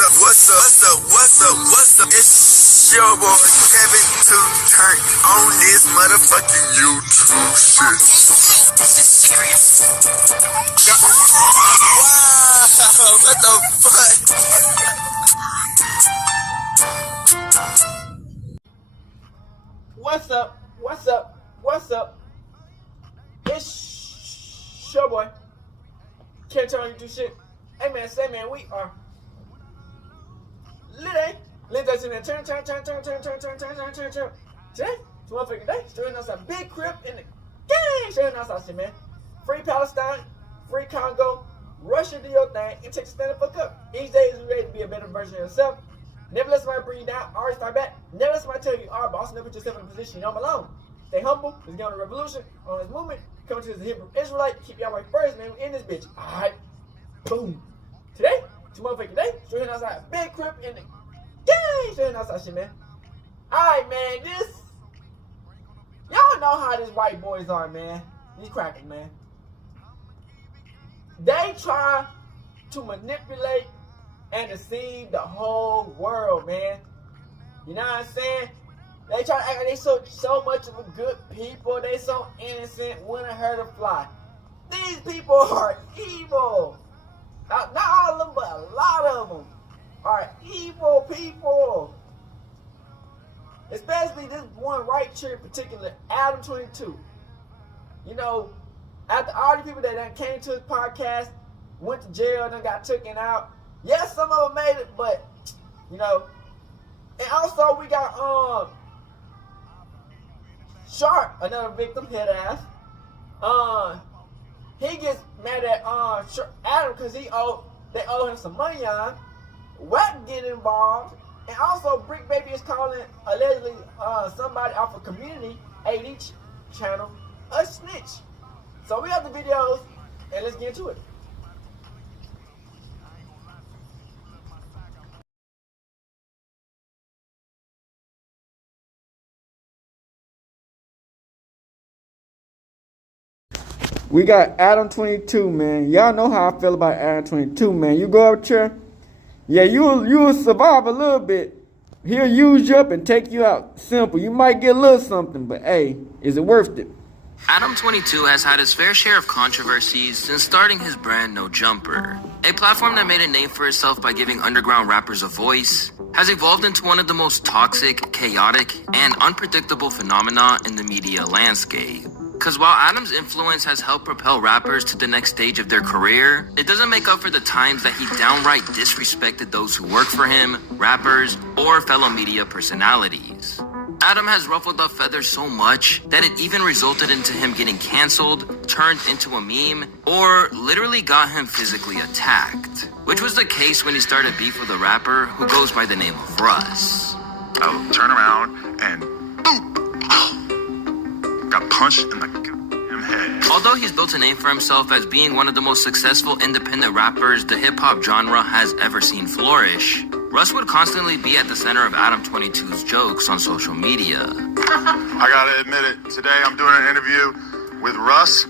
What's up? It's your boy Kevin to turn on this motherfucking YouTube shit. This is serious. Wow, what the fuck? What's up? It's your boy Kevin to turn on YouTube shit. Hey man, we are Lit us in there. Turn. Today, it's motherfucking day. Straight us a big crib in the gang. Straight us out shit, man. Free Palestine, free Congo, Russia do your thing, and take a stand the fuck up. Each day is ready to be a better version of yourself. Never let somebody bring you down. Always fight back. Never let somebody tell you are, but also never put yourself in a position you don't belong. Stay humble. Let's get on the revolution, on this movement. Come to the Hebrew Israelite. Keep y'all way first, man. We in this bitch. Alright. Boom. Today, it's motherfucking day. Straight outside, big crib in the gang. Straight outside shit, man. Alright, man. Y'all know how these white boys are, man. These crackers, man. They try to manipulate and deceive the whole world, man. You know what I'm saying? They try to act like they so much of a good people. They so innocent, wouldn't hurt a fly. These people are evil. Not all of them, but a lot of them are evil people. Especially this one right here in particular, ADAM22. You know, after all the people that done came to his podcast, went to jail, and then got taken out. Yes, some of them made it, but, you know. And also, we got, Sharp, another victim, head ass. He gets mad at, Adam because they owe him some money on. WACK get involved. And also, Briccbaby is calling, allegedly, somebody off a community AD channel a snitch. So we have the videos, and let's get into it. We got ADAM22, man. Y'all know how I feel about ADAM22, man. You go up there, yeah, you'll survive a little bit. He'll use you up and take you out. Simple. You might get a little something, but hey, is it worth it? ADAM22 has had his fair share of controversies since starting his brand Nojumper. A platform that made a name for itself by giving underground rappers a voice, has evolved into one of the most toxic, chaotic, and unpredictable phenomena in the media landscape. Cause while Adam's influence has helped propel rappers to the next stage of their career, it doesn't make up for the times that he downright disrespected those who work for him, rappers, or fellow media personalities. Adam has ruffled up feathers so much that it even resulted into him getting canceled, turned into a meme, or literally got him physically attacked. Which was the case when he started beef with a rapper who goes by the name of Russ. I'll turn around and boop! Got punched in the head. Although he's built a name for himself as being one of the most successful independent rappers the hip-hop genre has ever seen flourish, Russ would constantly be at the center of ADAM22's jokes on social media. I gotta admit it, today I'm doing an interview with Russ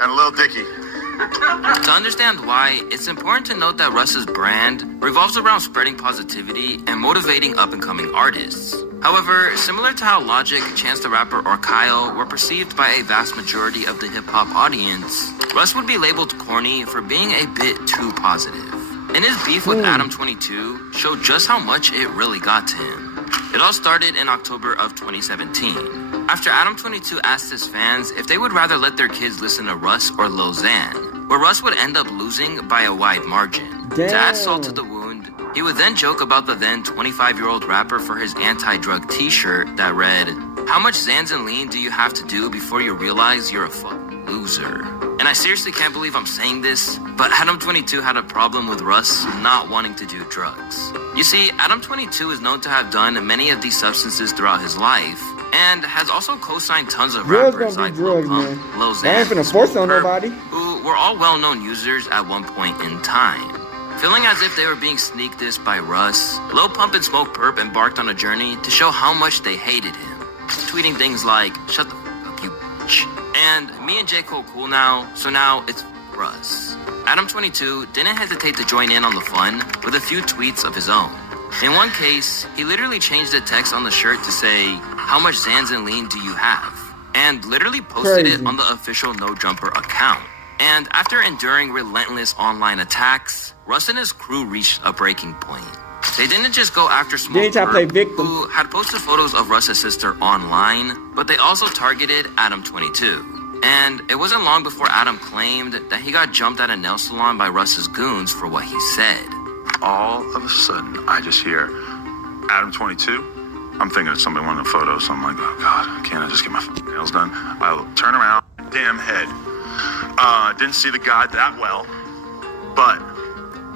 and Lil Dicky. To understand why, it's important to note that Russ's brand revolves around spreading positivity and motivating up-and-coming artists. However, similar to how Logic, Chance the Rapper, or Kyle were perceived by a vast majority of the hip-hop audience, Russ would be labeled corny for being a bit too positive. And his beef with ADAM22 showed just how much it really got to him. It all started in October of 2017, after ADAM22 asked his fans if they would rather let their kids listen to Russ or Lil Xan, where Russ would end up losing by a wide margin. Damn. To add salt to the wound, he would then joke about the then 25-year-old rapper for his anti-drug t-shirt that read, "How much Xans and lean do you have to do before you realize you're a fucking loser?" And I seriously can't believe I'm saying this, but ADAM22 had a problem with Russ not wanting to do drugs. You see, ADAM22 is known to have done many of these substances throughout his life, and has also co-signed tons of rappers like Lil Pump, Lil Xan, I ain't finna force on nobody, who were all well-known users at one point in time. Feeling as if they were being sneak dissed by Russ, Lil Pump and Smoke Perp embarked on a journey to show how much they hated him, tweeting things like, "Shut the fuck up, you bitch," and "Me and J. Cole cool now, so now it's Russ." ADAM22 didn't hesitate to join in on the fun with a few tweets of his own. In one case, he literally changed the text on the shirt to say, "How much Zans and lean do you have?" and literally posted it on the official Nojumper account. And after enduring relentless online attacks, Russ and his crew reached a breaking point. They didn't just go after Smoker, who had posted photos of Russ's sister online, but they also targeted ADAM22. And it wasn't long before Adam claimed that he got jumped at a nail salon by Russ's goons for what he said. All of a sudden, I just hear ADAM22. I'm thinking it's somebody wanting a photo, so I'm like, oh God, can't I just get my nails done? I'll turn around, damn head. Didn't see the guy that well, but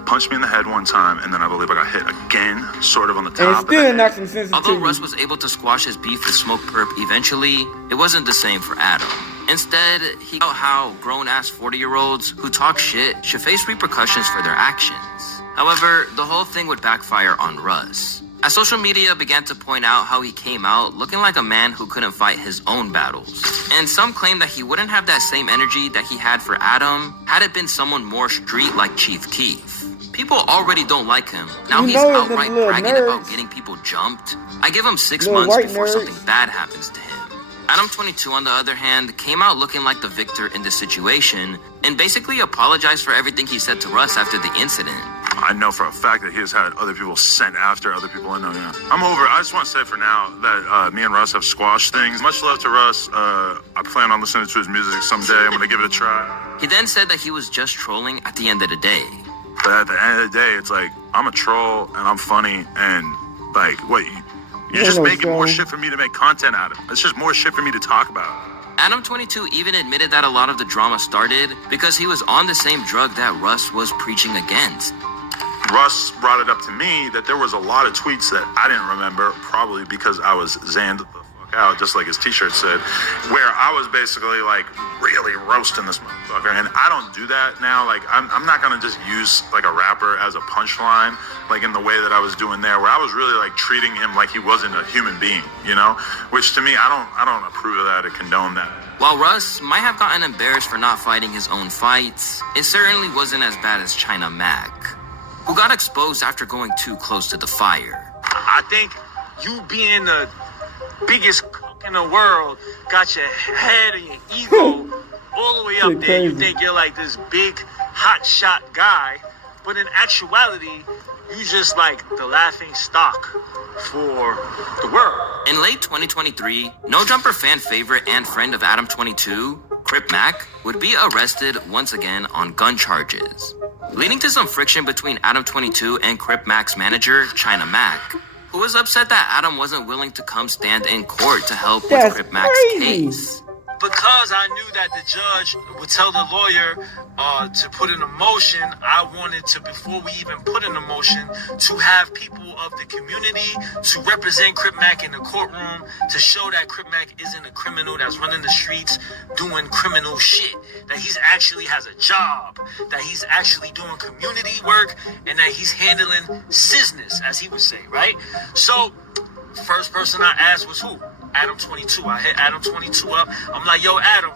punched me in the head one time, and then I believe I got hit again, sort of on the top of the head. Although Russ was able to squash his beef with Smoke Perp eventually, it wasn't the same for Adam. Instead, he felt how grown-ass 40-year-olds who talk shit should face repercussions for their actions. However, the whole thing would backfire on Russ, as social media began to point out how he came out looking like a man who couldn't fight his own battles. And some claim that he wouldn't have that same energy that he had for Adam had it been someone more street like Chief Keef. People already don't like him. Now he's outright bragging about getting people jumped. I give him 6 months before something bad happens to him. ADAM22, on the other hand, came out looking like the victor in this situation and basically apologized for everything he said to Russ after the incident. I know for a fact that he has had other people sent after other people. I know, yeah. I'm over it. I just want to say for now that me and Russ have squashed things. Much love to Russ. I plan on listening to his music someday. I'm going to give it a try. He then said that he was just trolling at the end of the day. But at the end of the day, it's like, I'm a troll and I'm funny and like, what, you're just making more shit for me to make content out of. It's just more shit for me to talk about. ADAM22 even admitted that a lot of the drama started because he was on the same drug that Russ was preaching against. Russ brought it up to me that there was a lot of tweets that I didn't remember, probably because I was zanned the fuck out, just like his t-shirt said, where I was basically like really roasting this motherfucker. And I don't do that now. Like I'm not gonna just use like a rapper as a punchline, like in the way that I was doing there, where I was really like treating him like he wasn't a human being, you know? Which to me, I don't approve of that or condone that. While Russ might have gotten embarrassed for not fighting his own fights, it certainly wasn't as bad as China Mac, who got exposed after going too close to the fire. I think you being the biggest cook in the world got your head and your ego all the way up there. You think you're like this big hot shot guy, but in actuality, you just like the laughing stock for the world. In late 2023, Nojumper fan favorite and friend of ADAM22, Crip Mac, would be arrested once again on gun charges, leading to some friction between ADAM22 and Crip Mac's manager, China Mac, who was upset that Adam wasn't willing to come stand in court to help with Crip Mac's case. Because I knew that the judge would tell the lawyer to put in a motion, I wanted to, before we even put in a motion, to have people of the community to represent Crip Mac in the courtroom, to show that Crip Mac isn't a criminal that's running the streets doing criminal shit, that he's actually has a job, that he's actually doing community work, and that he's handling business, as he would say, right? So, first person I asked was who? ADAM22. I hit ADAM22 up. I'm like, yo, Adam.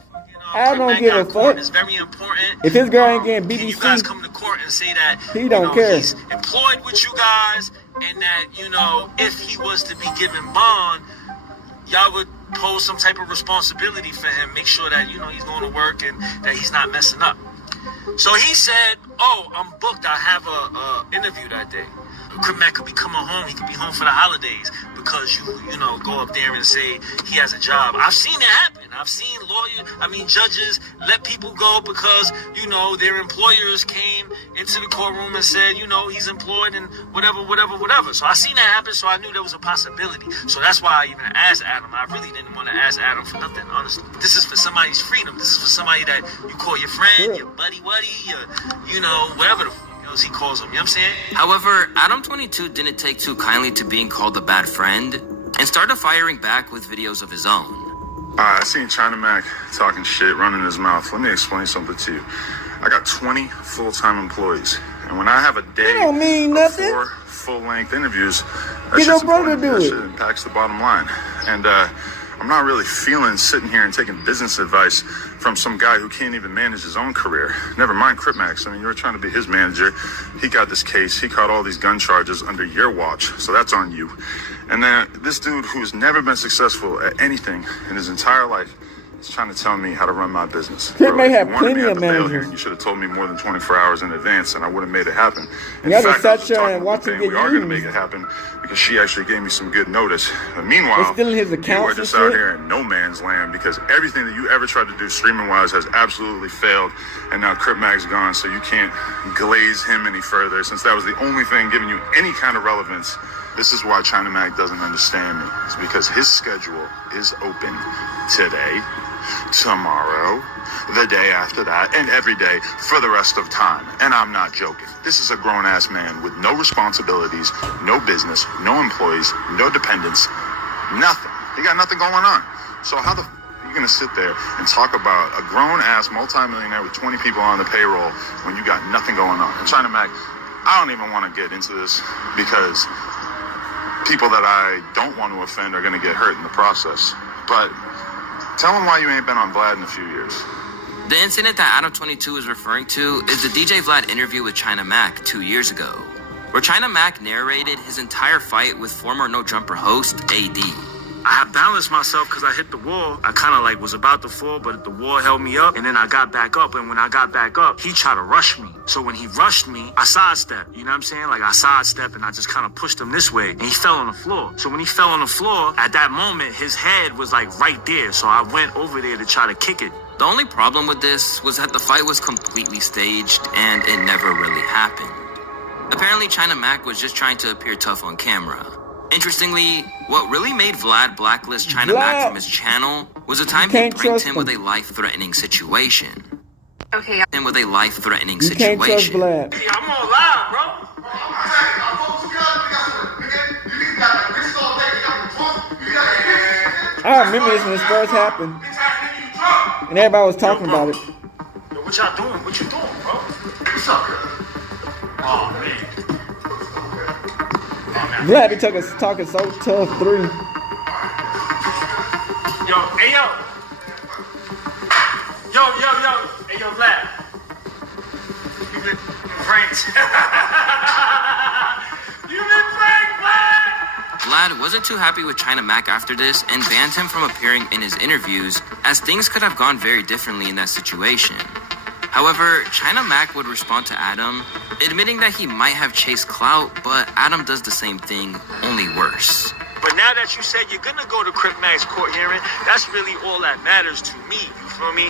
I don't give a fuck. It's very important. If his girl ain't getting BBC, you guys come to court and say that he don't care. He's employed with you guys, and that if he was to be given bond, y'all would pose some type of responsibility for him. Make sure that he's going to work and that he's not messing up. So he said, "Oh, I'm booked. I have a interview that day." Crip Mac could be coming home. He could be home for the holidays because you go up there and say he has a job. I've seen it happen. I've seen judges let people go because, their employers came into the courtroom and said, he's employed and whatever. So I seen that happen, so I knew there was a possibility. So that's why I even asked Adam. I really didn't want to ask Adam for nothing, honestly. This is for somebody's freedom. This is for somebody that you call your friend, your buddy-wuddy, whatever the he calls them, you know what I'm saying? However, ADAM22 didn't take too kindly to being called a bad friend and started firing back with videos of his own. I seen China Mac talking shit, running his mouth. Let me explain something to you. I got 20 full-time employees, and when I have a day of 4 full-length interviews, that shit impacts the bottom line. And I'm not really feeling sitting here and taking business advice from some guy who can't even manage his own career. Never mind Cripmax. I mean, you were trying to be his manager. He got this case. He caught all these gun charges under your watch. So that's on you. And then this dude who's never been successful at anything in his entire life is trying to tell me how to run my business. Kid may have if you wanted me plenty at of the bail managers. hearing, you should have told me more than 24 hours in advance, and I would have made it happen. In You haven't fact, I was sat just there talking and with watched Lupe, him and get we are going to used. make it happen because she actually gave me some good notice. But meanwhile, They're stealing his you accounts are just and out shit. here in no man's land because everything that you ever tried to do streaming-wise has absolutely failed, and now Cripmag's gone, so you can't glaze him any further since that was the only thing giving you any kind of relevance. This is why China Mac doesn't understand me. It's because his schedule is open today, tomorrow, the day after that, and every day for the rest of time. And I'm not joking. This is a grown-ass man with no responsibilities, no business, no employees, no dependents, nothing. He got nothing going on. So how the are you going to sit there and talk about a grown-ass multimillionaire with 20 people on the payroll when you got nothing going on? And China Mac, I don't even want to get into this because people that I don't want to offend are going to get hurt in the process. But tell them why you ain't been on Vlad in a few years. The incident that ADAM22 is referring to is the DJ Vlad interview with China Mac 2 years ago, where China Mac narrated his entire fight with former Nojumper host AD. I had balanced myself because I hit the wall. I kind of like was about to fall, but the wall held me up, and then I got back up. And when I got back up, he tried to rush me. So when he rushed me, I sidestepped. You know what I'm saying? Like I sidestepped and I just kind of pushed him this way, and he fell on the floor. So when he fell on the floor, at that moment, his head was like right there. So I went over there to try to kick it. The only problem with this was that the fight was completely staged and it never really happened. Apparently, China Mac was just trying to appear tough on camera. Interestingly, what really made Vlad blacklist China Mac from his channel was the time he pranked him with a life-threatening situation. Okay. Him with a life-threatening You can't trust situation. Vlad. Yeah, I'm on live, bro. I remember this when it first happened, and everybody was talking about it. Yo, what y'all doing? What you doing, bro? What's up, girl? Oh, man. Vlad be talking so tough through. Yo, hey, yo. Hey, yo, Vlad. You been pranked. You been pranked, Vlad. Vlad wasn't too happy with China Mac after this and banned him from appearing in his interviews, as things could have gone very differently in that situation. However, China Mac would respond to Adam, admitting that he might have chased clout, but Adam does the same thing, only worse. But now that you said you're gonna go to Cripmax court hearing, that's really all that matters to me. You feel me?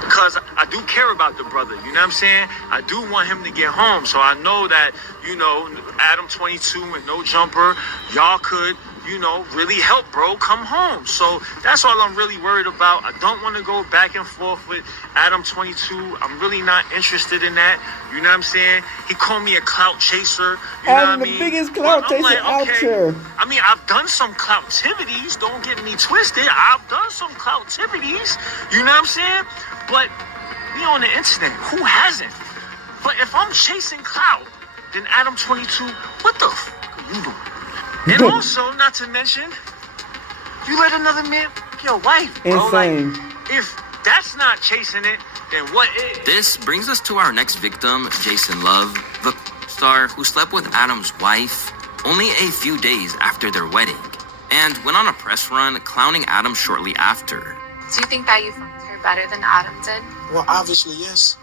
Because I do care about the brother. You know what I'm saying? I do want him to get home. So I know that, you know, ADAM22 and Nojumper, y'all could, you know, really help bro come home. So that's all I'm really worried about. I don't want to go back and forth with ADAM22. I'm really not interested in that. You know what I'm saying? He called me a clout chaser. You know what I I'm the mean? biggest clout But I'm chaser out there. I mean, I've done some cloutivities. Don't get me twisted. I've done some cloutivities. You know what I'm saying? But we on the internet. Who hasn't? But if I'm chasing clout, then ADAM22, what the f are you doing? And also, not to mention, you let another man fuck your wife, bro. Insane. Like, if that's not chasing it, then what is? This brings us to our next victim, Jason Love, the star who slept with Adam's wife only a few days after their wedding, and went on a press run clowning Adam shortly after. Do you think that you fucked her better than Adam did? Well, obviously, yes.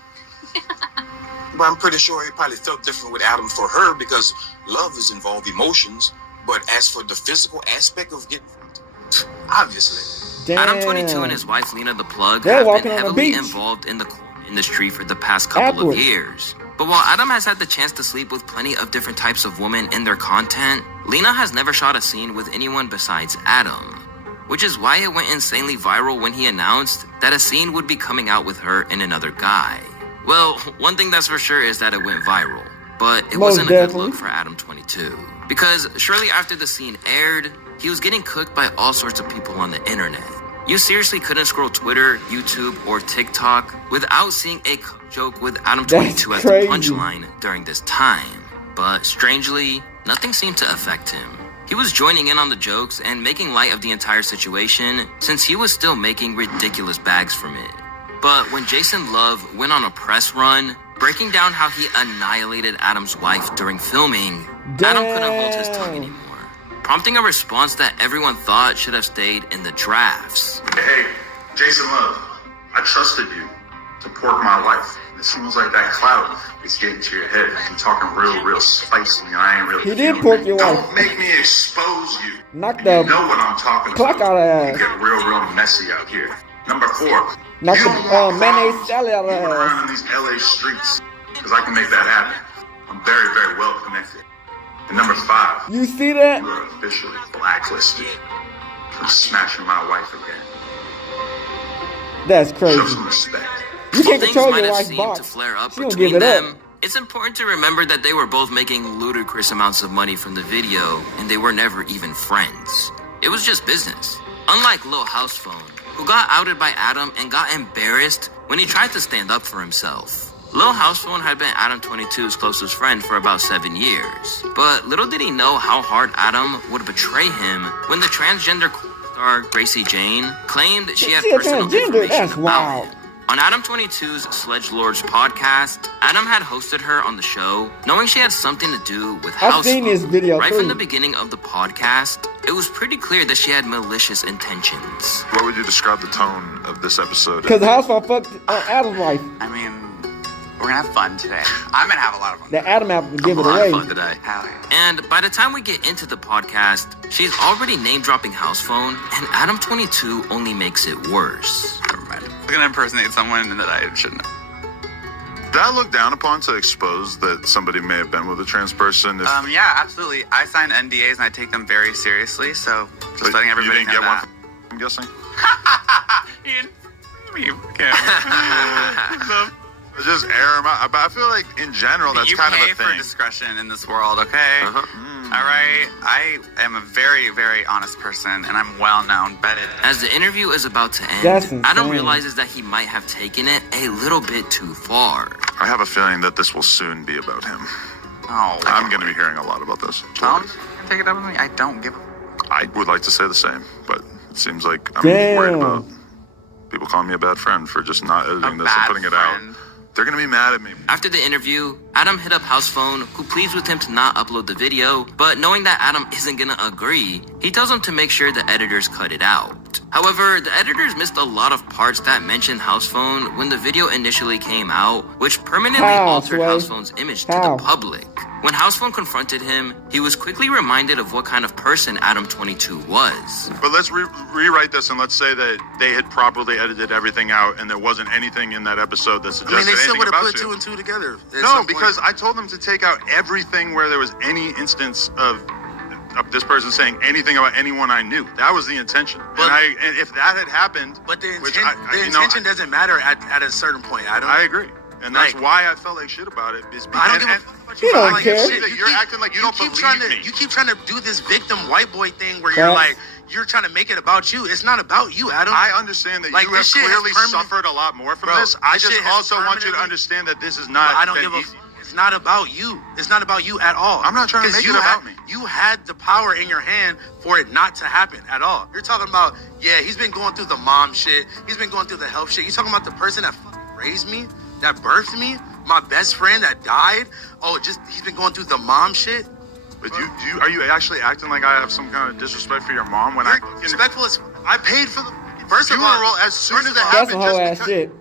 But I'm pretty sure he probably felt different with Adam for her because love is involved emotions. But as for the physical aspect of getting, obviously. Damn. ADAM22 and his wife Lena the Plug They're have been walking on the heavily beach. involved in the porn industry for the past couple Afterwards. of years. But while Adam has had the chance to sleep with plenty of different types of women in their content, Lena has never shot a scene with anyone besides Adam. Which is why it went insanely viral when he announced that a scene would be coming out with her and another guy. Well, one thing that's for sure is that it went viral, but it Most wasn't a good definitely. look for ADAM22. Because shortly after the scene aired, he was getting cooked by all sorts of people on the internet. You seriously couldn't scroll Twitter, YouTube, or TikTok without seeing a joke with ADAM22 as the crazy. punchline during this time. But strangely, nothing seemed to affect him. He was joining in on the jokes and making light of the entire situation since he was still making ridiculous bags from it. But when Jason Love went on a press run, breaking down how he annihilated Adam's wife during filming, Adam couldn't hold his tongue anymore, prompting a response that everyone thought should have stayed in the drafts. Hey, Jason Love, I trusted you to pork my wife. It seems like that clout is getting to your head. You're talking real spicy, and I ain't really. He did pork your wife. Don't make me expose you. Knock You the know what I'm talking clock about. out of her You ass. get real messy out here. Number 4. Knock you the don't want mayonnaise problems salad out of moving her around ass. in these LA streets, because I can make that happen. I'm very well connected. And number 5. You see that? You are officially blacklisted for smashing my wife again. That's Show crazy. some respect. You can't Things control might your have wife's seemed box. to flare up She don't between give it up. them. It's important to remember that they were both making ludicrous amounts of money from the video, and they were never even friends. It was just business. Unlike Lil House Phone, who got outed by Adam and got embarrassed when he tried to stand up for himself. Lil House Phone had been ADAM22's closest friend for about 7 years, but little did he know how hard Adam would betray him when the transgender star Gracie Jane claimed that she had She a personal transgender? information That's about wild. him. On ADAM22's Sledgelords podcast, Adam had hosted her on the show, knowing she had something to do with I've House seen Phone. this video Right too. from the beginning of the podcast, it was pretty clear that she had malicious intentions. What would you describe the tone of this episode? Because the house phone fucked Adam's wife. I mean, we're gonna have fun today. I'm gonna have a lot of fun. The Adam app would give A it lot away. of fun today. Hell yeah. And by the time we get into the podcast, she's already name-dropping House Phone, and ADAM22 only makes it worse. Never mind. I'm gonna impersonate someone that I shouldn't. Did I look down upon to expose that somebody may have been with a trans person? If, Yeah, absolutely. I sign NDAs and I take them very seriously. So just but letting everybody you didn't know get that. one from, I'm guessing? You didn't see me, okay. Just air them out. But I feel like in general, that's You kind of pay a for thing. discretion in this world, okay? Uh-huh. All right. I am a very, very honest person, and I'm well known, vetted. As the interview is about to end, That's insane. Adam realizes that he might have taken it a little bit too far. I have a feeling that this will soon be about him. Oh, I'm going to be hearing a lot about this. Don't take it up with me. I don't give a. I would like to say the same, but it seems like I'm Damn. worried about people calling me a bad friend for just not editing this and bad putting it friend. out. They're going to be mad at me. After the interview, Adam hit up House Phone, who pleads with him to not upload the video, but knowing that Adam isn't gonna agree, he tells him to make sure the editors cut it out. However, the editors missed a lot of parts that mentioned House Phone when the video initially came out, which permanently How, altered Sway? House Phone's image to How? the public. When House Phone confronted him, he was quickly reminded of what kind of person ADAM22 was. But let's rewrite this and let's say that they had properly edited everything out and there wasn't anything in that episode that I suggested mean, they still anything would have about put you. 2 and 2 together. at No, some because point. I told them to take out everything where there was any instance of this person saying anything about anyone I knew. That was the intention. But- And if that had happened, But the, which the intention doesn't matter at a certain point. I agree. And that's Like- why I felt like shit about it. Is I don't because- give a and- fuck about You you. don't Like, care. shit, You're acting like you don't keep believe trying to, me. You keep trying to do this victim white boy thing where you're Facts. like, you're trying to make it about you. It's not about you, Adam. I understand that Like, you have this shit has clearly permanent- suffered a lot more from Bro, this. I this just shit has also want you to permanently- understand that this is But not. I don't been give a. easy. It's not about you. It's not about you at all. I'm not trying to 'Cause make you it about had- me. You had the power in your hand for it not to happen at all. You're talking about, yeah, he's been going through the mom shit. He's been going through the health shit. You're talking about the person that raised me, that birthed me, my best friend that died. Oh, just he's been going through the mom shit. But are you actually acting like I have some kind of disrespect for your mom when You're I respectful as. I paid for the First of all- funeral as soon first as of it all- That's happened. some whole just ass because- shit.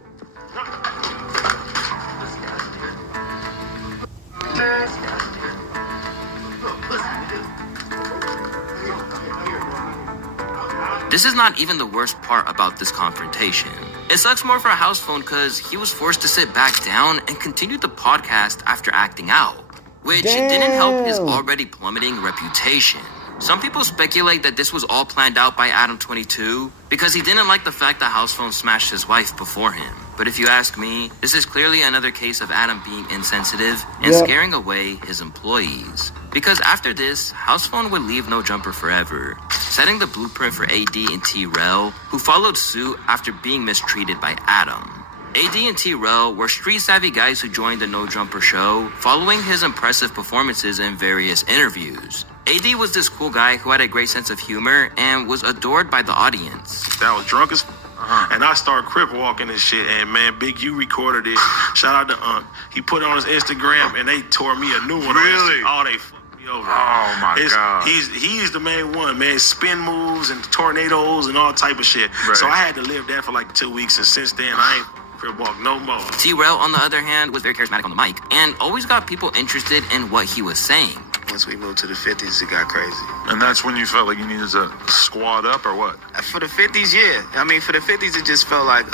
This is not even the worst part about this confrontation. It sucks more for House Phone because he was forced to sit back down and continue the podcast after acting out, which didn't help his Damn. already plummeting reputation. Some people speculate that this was all planned out by ADAM22 because he didn't like the fact that House Phone smashed his wife before him. But if you ask me, this is clearly another case of Adam being insensitive and Yep. scaring away his employees. Because after this, House Phone would leave Nojumper forever, setting the blueprint for AD and T-Rel, who followed suit after being mistreated by Adam. AD and T-Rel were street-savvy guys who joined the Nojumper show following his impressive performances in various interviews. AD was this cool guy who had a great sense of humor and was adored by the audience. I was drunk as and I started crip walking and shit, and man, Big U recorded it. Shout out to Unc. He put it on his Instagram, and they tore me a new one. Really? Oh, they fucked me over. Oh my God. He's the main one, man. Spin moves and tornadoes and all type of shit. Right. So I had to live that for like 2 weeks, and since then I ain't crip walk no more. T-Rel, on the other hand, was very charismatic on the mic and always got people interested in what he was saying. Once we moved to the 50s, it got crazy. And that's when you felt like you needed to squad up, or what? For the 50s, yeah. I mean, for the 50s, it just felt like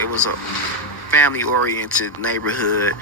it was a family-oriented neighborhood.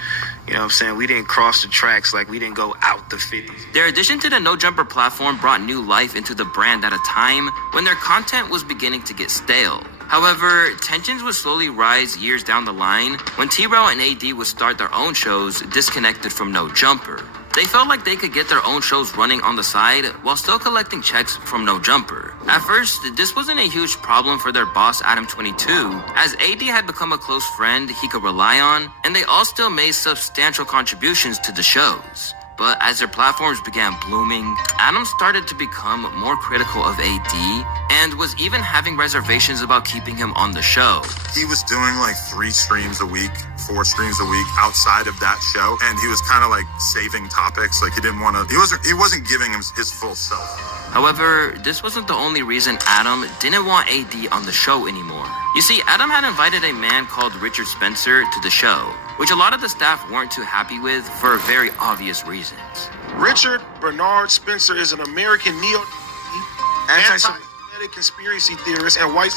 You know what I'm saying? We didn't cross the tracks, like we didn't go out the 50s. Their addition to the Nojumper platform brought new life into the brand at a time when their content was beginning to get stale. However, tensions would slowly rise years down the line when T-Rel and AD would start their own shows disconnected from Nojumper. They felt like they could get their own shows running on the side while still collecting checks from Nojumper. At first, this wasn't a huge problem for their boss ADAM22, as AD had become a close friend he could rely on, and they all still made substantial contributions to the shows. But as their platforms began blooming, Adam started to become more critical of AD and was even having reservations about keeping him on the show. He was doing like 3 streams a week, 4 streams a week outside of that show, and he was kind of like saving topics. Like he wasn't giving him his full self. However, this wasn't the only reason Adam didn't want AD on the show anymore. You see, Adam had invited a man called Richard Spencer to the show, which a lot of the staff weren't too happy with for very obvious reasons. Richard Bernard Spencer is an American anti-Semitic conspiracy theorist and white.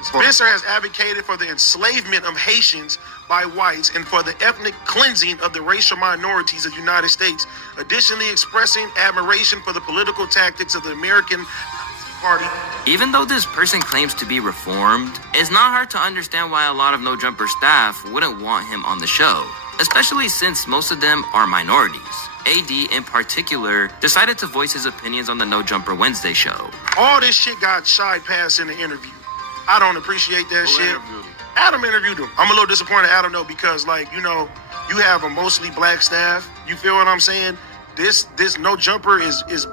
Spencer has advocated for the enslavement of Haitians by whites and for the ethnic cleansing of the racial minorities of the United States, additionally expressing admiration for the political tactics of the American Party. Even though this person claims to be reformed, it's not hard to understand why a lot of Nojumper staff wouldn't want him on the show, especially since most of them are minorities. AD, in particular, decided to voice his opinions on the Nojumper Wednesday show. All this shit got shied past in the interview. I don't appreciate that shit. Adam interviewed him. I'm a little disappointed Adam though, because like, you know, you have a mostly black staff. You feel what I'm saying? This Nojumper is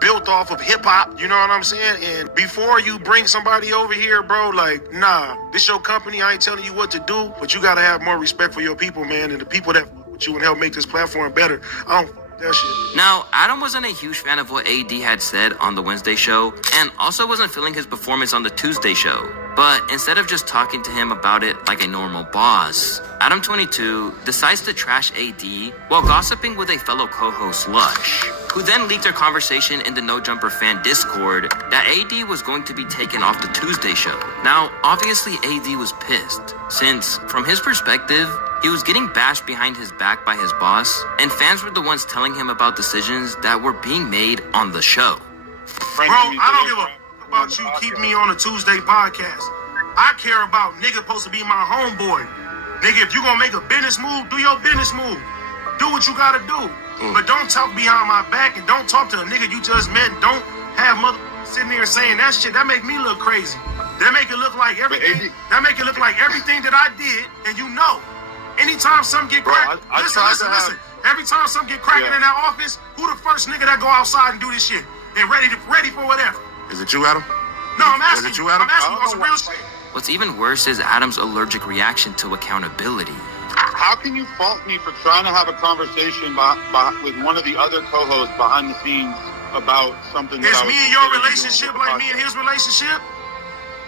built off of hip hop, you know what I'm saying? And before you bring somebody over here, bro, like, nah, this your company. I ain't telling you what to do, but you gotta have more respect for your people, man, and the people that fuck with you and help make this platform better. I don't fuck with that shit. Now, Adam wasn't a huge fan of what AD had said on the Wednesday show, and also wasn't feeling his performance on the Tuesday show. But instead of just talking to him about it like a normal boss, ADAM22 decides to trash AD while gossiping with a fellow co-host, Lush, who then leaked their conversation in the Nojumper fan Discord that AD was going to be taken off the Tuesday show. Now, obviously AD was pissed, since from his perspective, he was getting bashed behind his back by his boss, and fans were the ones telling him about decisions that were being made on the show. Bro, I don't give a about you keep me on a Tuesday podcast. I care about nigga supposed to be my homeboy. Nigga, if you gonna make a business move, do your business move. Do what you gotta do. But don't talk behind my back and don't talk to a nigga you just met. Don't have mother sitting there saying that shit. That make me look crazy. That make it look like everything. That make it look like everything that I did, and you know. Anytime something get cracked, listen. Every time something get cracking in that office, who the first nigga that go outside and do this shit and ready for whatever? Is it you, Adam? No, I'm asking you. Adam? I'm asking you on some real shit. What's even worse is Adam's allergic reaction to accountability. How can you fault me for trying to have a conversation with one of the other co-hosts behind the scenes about something? Is me and your relationship like me and his relationship?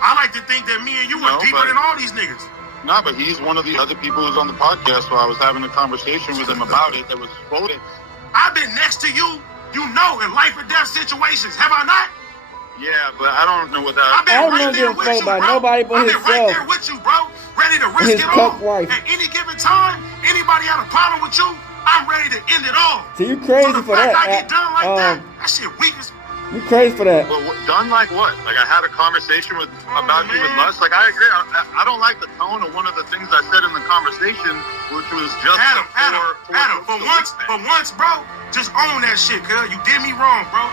I like to think that me and you are deeper than all these niggas. No, but he's one of the other people who's on the podcast, so I was having a conversation with him about it that was quoted. I've been next to you, you know, in life or death situations. Have I not? Yeah, but I don't know what that... I don't want to get afraid by nobody but himself. I've been right there with you, bro. Ready to risk his it all. wife. At any given time, anybody had a problem with you, I'm ready to end it all. So you crazy so for that. I get done like that shit weak as... You crazy for that. Well, done like what? Like I had a conversation about you with Lush. Like I agree. I don't like the tone of one of the things I said in the conversation, which was just Adam, for once, bro, just own that shit, cuz. You did me wrong, bro.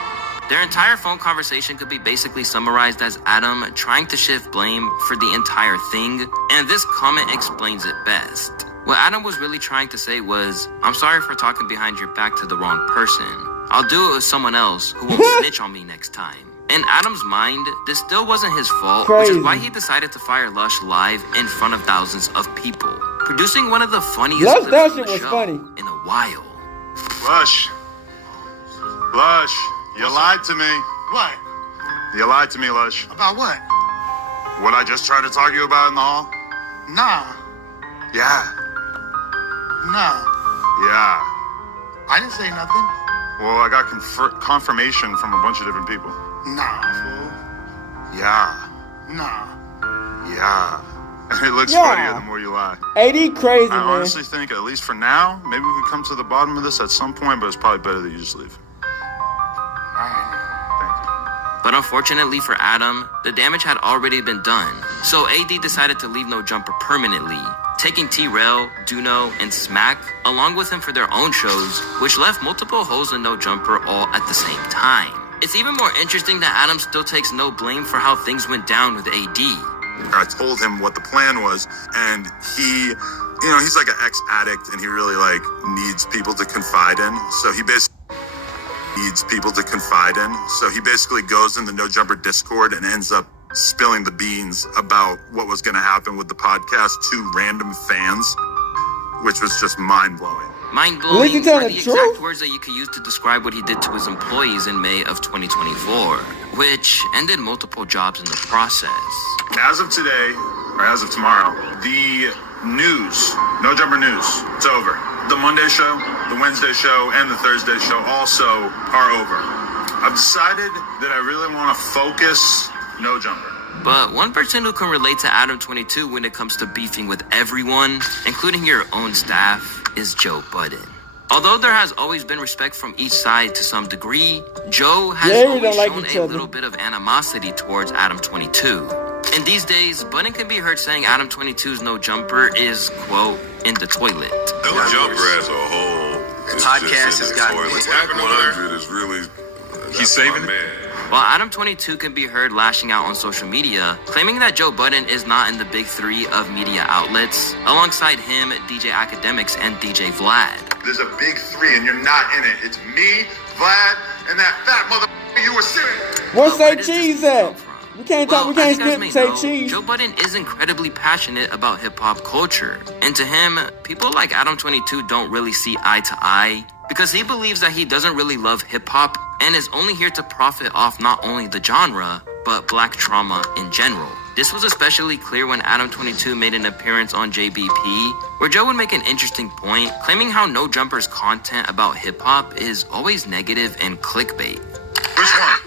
Their entire phone conversation could be basically summarized as Adam trying to shift blame for the entire thing, and this comment explains it best. What Adam was really trying to say was, I'm sorry for talking behind your back to the wrong person. I'll do it with someone else who won't snitch on me next time. In Adam's mind, this still wasn't his fault, which is why he decided to fire Lush live in front of thousands of people, producing one of the funniest clips that from shit the was show funny. in a while. Lush, you lied to me. What? You lied to me, Lush. About what? What I just tried to talk to you about in the hall? Nah. Yeah. Nah. Yeah. I didn't say nothing. Well, I got confirmation from a bunch of different people. Nah, fool. Yeah. Nah. Yeah. It looks Yeah. funnier the more you lie. AD crazy, I man. honestly think, at least for now, maybe we can come to the bottom of this at some point, but it's probably better that you just leave. But unfortunately for Adam, the damage had already been done. So AD decided to leave Nojumper permanently, taking T-Rail, Duno, and Smack along with him for their own shows, which left multiple holes in Nojumper all at the same time. It's even more interesting that Adam still takes no blame for how things went down with AD. I told him what the plan was, and he, he's like an ex-addict, and he really, needs people to confide in. So he basically goes in the Nojumper Discord and ends up spilling the beans about what was going to happen with the podcast to random fans, which was just mind-blowing. Mind-blowing Listen to are the the truth. exact words that you could use to describe what he did to his employees in May of 2024, which ended multiple jobs in the process. As of today, or as of tomorrow, the news, Nojumper news, it's over. The Monday show, the Wednesday show, and the Thursday show also are over. I've decided that I really want to focus Nojumper. But one person who can relate to ADAM22 when it comes to beefing with everyone, including your own staff, is Joe Budden. Although there has always been respect from each side to some degree, Joe has always shown a little bit of animosity towards ADAM22. In these days, Budden can be heard saying ADAM22's Nojumper is, quote, in the toilet. Nojumper as a whole, podcast has gotten WACK100 is really, he's saving it. While ADAM22 can be heard lashing out on social media, claiming that Joe Budden is not in the big three of media outlets, alongside him, DJ Academics and DJ Vlad. There's a big three and you're not in it. It's me, Vlad, and that fat motherfucker you were sitting. What's that cheese at? We can't talk. We can't say cheese. Joe Budden is incredibly passionate about hip-hop culture. And to him, people like ADAM22 don't really see eye to eye because he believes that he doesn't really love hip-hop and is only here to profit off not only the genre, but black trauma in general. This was especially clear when ADAM22 made an appearance on JBP, where Joe would make an interesting point, claiming how Nojumper's content about hip-hop is always negative and clickbait. Which one?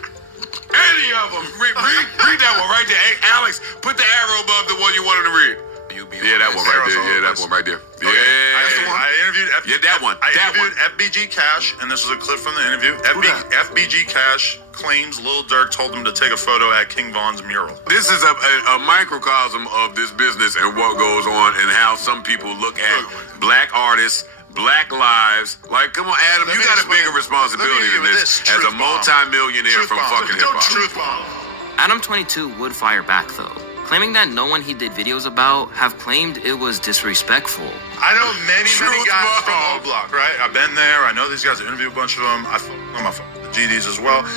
Any of them. Read that one right there. Hey, Alex, put the arrow above the one you wanted to read. Yeah, that one right there. Yeah, that one right there. Yeah, I interviewed that one. I interviewed FBG Cash, and this was a clip from the interview. FBG Cash claims Lil Durk told him to take a photo at King Von's mural. This is a microcosm of this business and what goes on and how some people look at black artists, black lives. Like, come on, Adam, you got a bigger responsibility than this as a multi-millionaire from fucking hip-hop. ADAM22 would fire back, though, claiming that no one he did videos about have claimed it was disrespectful. I know many guys from O Block, right? I've been there. I know these guys. I interviewed a bunch of them. I fuck with the GDs as well.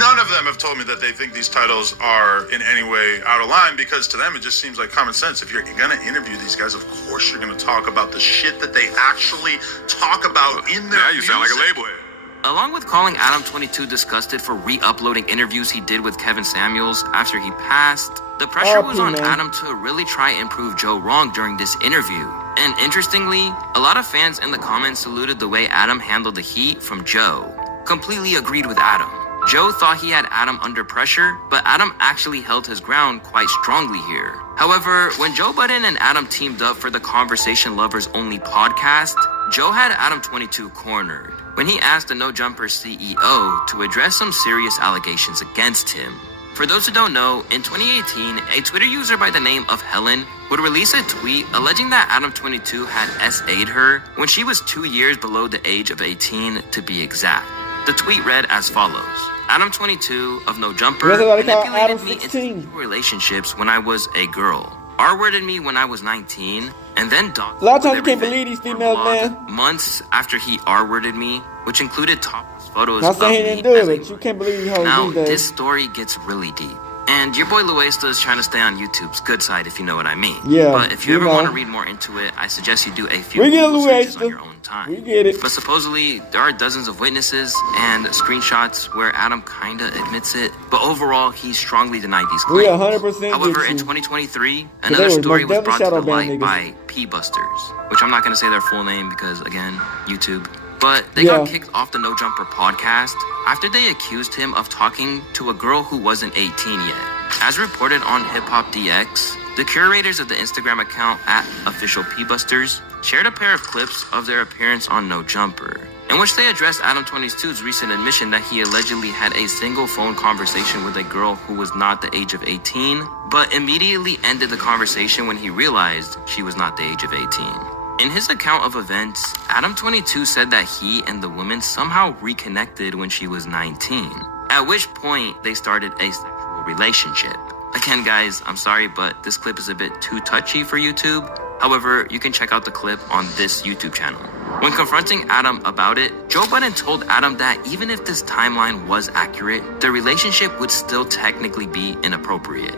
None of them have told me that they think these titles are in any way out of line, because to them it just seems like common sense. If you're going to interview these guys, of course you're going to talk about the shit that they actually talk about in their music. Sound like a label head. Along with calling ADAM22 disgusted for re-uploading interviews he did with Kevin Samuels after he passed, the pressure was on Adam to really try and prove Joe wrong during this interview. And interestingly, a lot of fans in the comments saluted the way Adam handled the heat from Joe. Completely agreed with Adam. Joe thought he had Adam under pressure, but Adam actually held his ground quite strongly here. However, when Joe Budden and Adam teamed up for the Conversation Lovers Only podcast, Joe had ADAM22 cornered when he asked the Nojumper CEO to address some serious allegations against him. For those who don't know, in 2018, a Twitter user by the name of Helen would release a tweet alleging that ADAM22 had SA'd her when she was 2 years below the age of 18 to be exact. The tweet read as follows. ADAM22 of Nojumper That's what they call manipulated me Adam16. into relationships when I was a girl. R-worded me when I was 19, and then doxed A lot of times me you can't with believe these everything females, for man. blog months after he R-worded me, which included topless photos Not of saying he me didn't do as it, a but you can't believe these hoes Now, these days. this story gets really deep. And your boy Luesta is trying to stay on YouTube's good side, if you know what I mean. Yeah, But if you you ever know. want to read more into it, I suggest you do a few We get Google searches Luesta. on your own time. We get it. But supposedly, there are dozens of witnesses and screenshots where Adam kinda admits it. But overall, he strongly denied these We claims. 100% However, get in you. 2023, they another was story most was brought to definitely the shadow light banned by P-Busters, which I'm not going to say their full name because, again, YouTube. But they Yeah. got kicked off the Nojumper podcast after they accused him of talking to a girl who wasn't 18 yet. As reported on Hip Hop DX, the curators of the Instagram account @officialpbusters shared a pair of clips of their appearance on Nojumper, in which they addressed ADAM22's recent admission that he allegedly had a single phone conversation with a girl who was not the age of 18, but immediately ended the conversation when he realized she was not the age of 18. In his account of events, ADAM22 said that he and the woman somehow reconnected when she was 19, at which point they started a sexual relationship. Again, guys, I'm sorry, but this clip is a bit too touchy for YouTube. However, you can check out the clip on this YouTube channel. When confronting Adam about it, Joe Budden told Adam that even if this timeline was accurate, the relationship would still technically be inappropriate.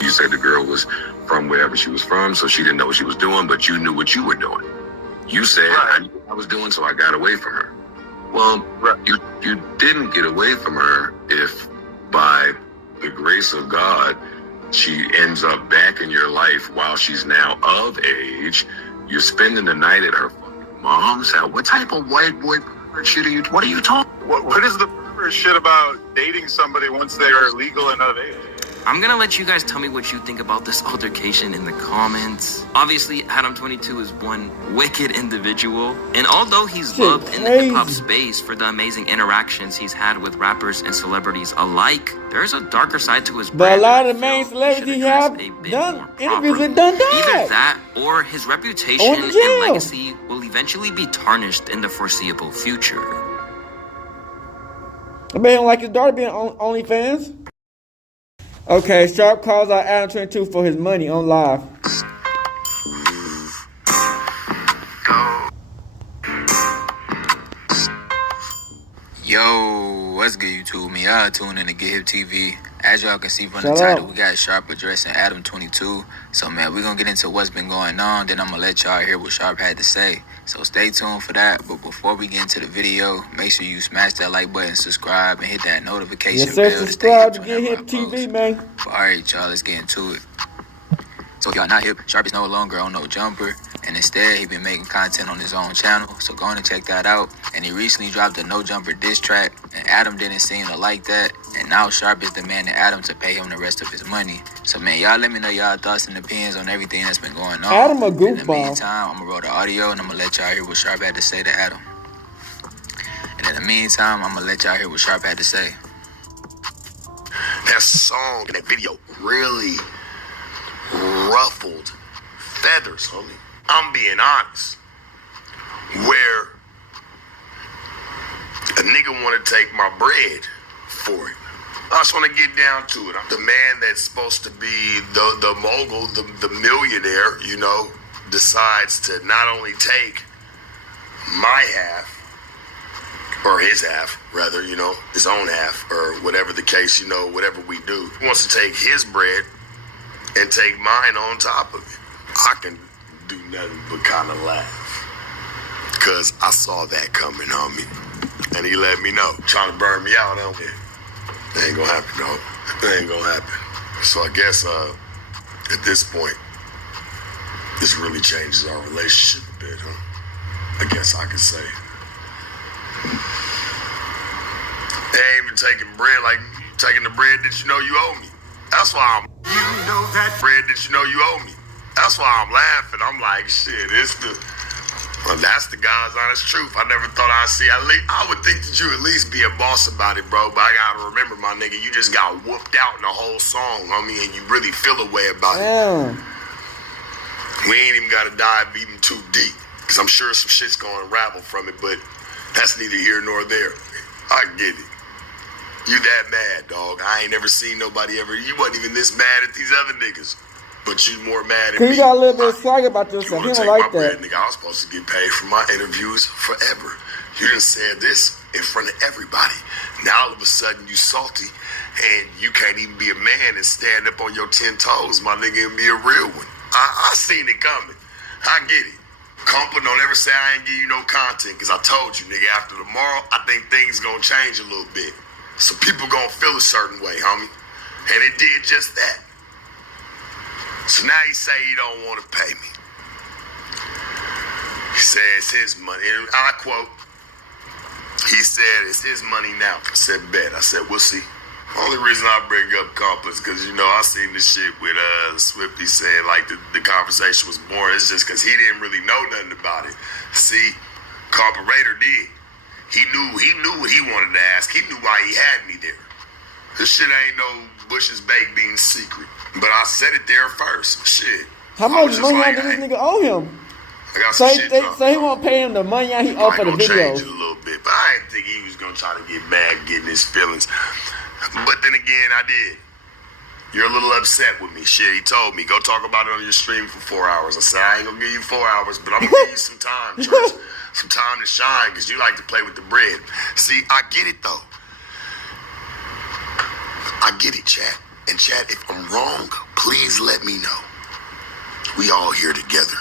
You said the girl was from wherever she was from, so she didn't know what she was doing, but you knew what you were doing. You said, I knew what I was doing, so I got away from her. Well, you didn't get away from her if by the grace of God, she ends up back in your life while she's now of age. You're spending the night at her fucking mom's house. What type of white boy shit are you? What are you talking? What is the shit about dating somebody once they are legal and of age? I'm gonna let you guys tell me what you think about this altercation in the comments. Obviously, ADAM22 is one wicked individual, and although he's loved in the hip-hop space for the amazing interactions he's had with rappers and celebrities alike, there's a darker side to his But a brand. lot of the main celebrities have done interviews and done that. Either that, or his reputation Or in jail. and legacy will eventually be tarnished in the foreseeable future. I bet he don't like his daughter being on OnlyFans. Okay, Sharp calls out Adam22 for his money on live. Yo, what's good, YouTube? Me, y'all tune in to Get Hip TV. As y'all can see from the Shout title, out. we got Sharp addressing Adam22. So, man, we're going to get into what's been going on. Then I'm going to let y'all hear what Sharp had to say. So, stay tuned for that. But before we get into the video, make sure you smash that like button, subscribe, and hit that notification Yes, bell sir. to stay Subscribe up to to Get whenever Hip I post. TV, man. But, all right, y'all, let's get into it. So if y'all not hip, Sharp is no longer on Nojumper, and instead he been making content on his own channel. So go on and check that out. And he recently dropped a Nojumper diss track, and Adam didn't seem to like that. And now Sharp is demanding Adam to pay him the rest of his money. So man, y'all let me know y'all thoughts and opinions on everything that's been going on. Adam a In the goofball. meantime, I'm gonna roll the audio and I'm gonna let y'all hear what Sharp had to say to Adam. And in the meantime, I'm gonna let y'all hear what Sharp had to say. That song and that video really ruffled feathers, homie. I'm being honest. Where a nigga want to take my bread for it. I just want to get down to it. I'm the man that's supposed to be the mogul, the millionaire, you know, decides to not only take my half, or his half, rather, you know, his own half, or whatever the case, you know, whatever we do. He wants to take his bread and take mine on top of it. I can do nothing but kind of laugh. Because I saw that coming, homie. And he let me know. Trying to burn me out, homie. That ain't gonna happen, dog. That ain't gonna happen. So I guess at this point, this really changes our relationship a bit, huh? I guess I could say. They ain't even taking bread like taking the bread that you know you owe me. That's why I'm. You know that bread that you know you owe me. That's why I'm laughing. I'm like, shit, well, that's the God's honest truth. I never thought I'd see. I would think that you at least be a boss about it, bro. But I gotta remember, my nigga, you just got whooped out in the whole song, homie, and you really feel a way about it. We ain't even gotta dive even too deep, because I'm sure some shit's gonna unravel from it, but that's neither here nor there. I get it. You that mad, dog. I ain't never seen nobody ever. You wasn't even this mad at these other niggas. But you more mad at me. You got a little bit of swag about yourself. You He don't take like my bread, that. nigga. I was supposed to get paid for my interviews forever. You done said this in front of everybody. Now all of a sudden you salty and you can't even be a man and stand up on your 10 toes, my nigga, and be a real one. I seen it coming. I get it. Compa, don't ever say I ain't give you no content, because I told you, nigga, after tomorrow, I think things gonna change a little bit. So people gonna feel a certain way, homie. And it did just that. So now he say he don't want to pay me. He said it's his money. And I quote, he said it's his money now. I said, bet. I said, we'll see. Only reason I bring up Compa is because, you know, I seen this shit with Swifty saying, like, the conversation was boring. It's just because he didn't really know nothing about it. See, Compa Raider did. He knew what he wanted to ask. He knew why he had me there. This shit ain't no Bush's baked beans secret. But I said it there first. Shit. How much money did this nigga owe him? I got some shit so he won't pay him the money he owed for the change videos. it a little bit, but I didn't think he was gonna try to get mad, getting his feelings. But then again, I did. You're a little upset with me. Shit, he told me, go talk about it on your stream for 4 hours. I said, I ain't gonna give you 4 hours, but I'm gonna give you some time, Church. Some time to shine, because you like to play with the bread. See, I get it, though. I get it, chat. And chat, if I'm wrong, please let me know. We all here together.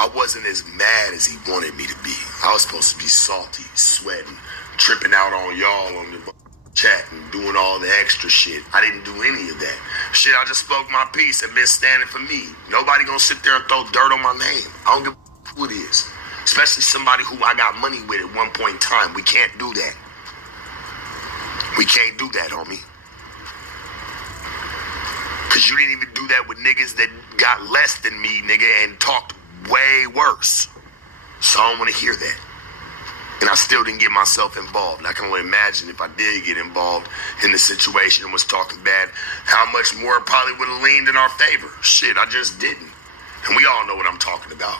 I wasn't as mad as he wanted me to be. I was supposed to be salty, sweating, tripping out on y'all on the chat and doing all the extra shit. I didn't do any of that. Shit, I just spoke my piece and been standing for me. Nobody gonna sit there and throw dirt on my name. I don't give a who it is. Especially somebody who I got money with at one point in time. We can't do that. We can't do that, homie. Because you didn't even do that with niggas that got less than me, nigga, and talked way worse. So I don't want to hear that. And I still didn't get myself involved. I can only imagine if I did get involved in the situation and was talking bad, how much more it probably would have leaned in our favor. Shit, I just didn't. And we all know what I'm talking about.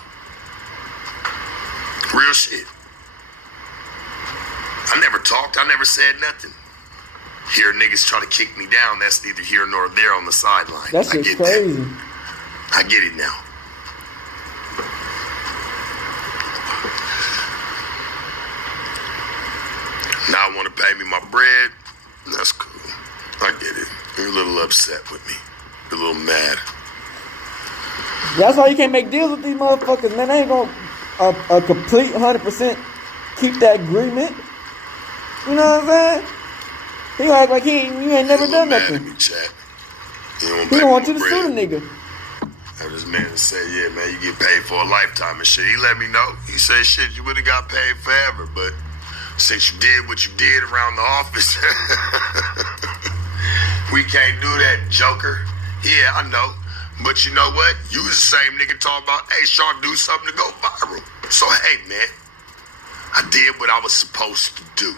Real shit. I never talked. I never said nothing. Hear niggas try to kick me down, that's neither here nor there on the sideline. That's just crazy. I get it now. Now I want to pay me my bread. That's cool. I get it. You're a little upset with me. You're a little mad. That's why you can't make deals with these motherfuckers, man. They ain't gonna a complete 100% keep that agreement. You know what I'm saying? He gonna act like you ain't never done nothing. At me, chat. He don't want you to sue the nigga. I this man said, yeah, man, you get paid for a lifetime and shit. He let me know. He said, shit, you would have got paid forever, but since you did what you did around the office, we can't do that, Joker. Yeah, I know. But you know what? You was the same nigga talking about, hey, Shark, do something to go viral. So, hey, man, I did what I was supposed to do.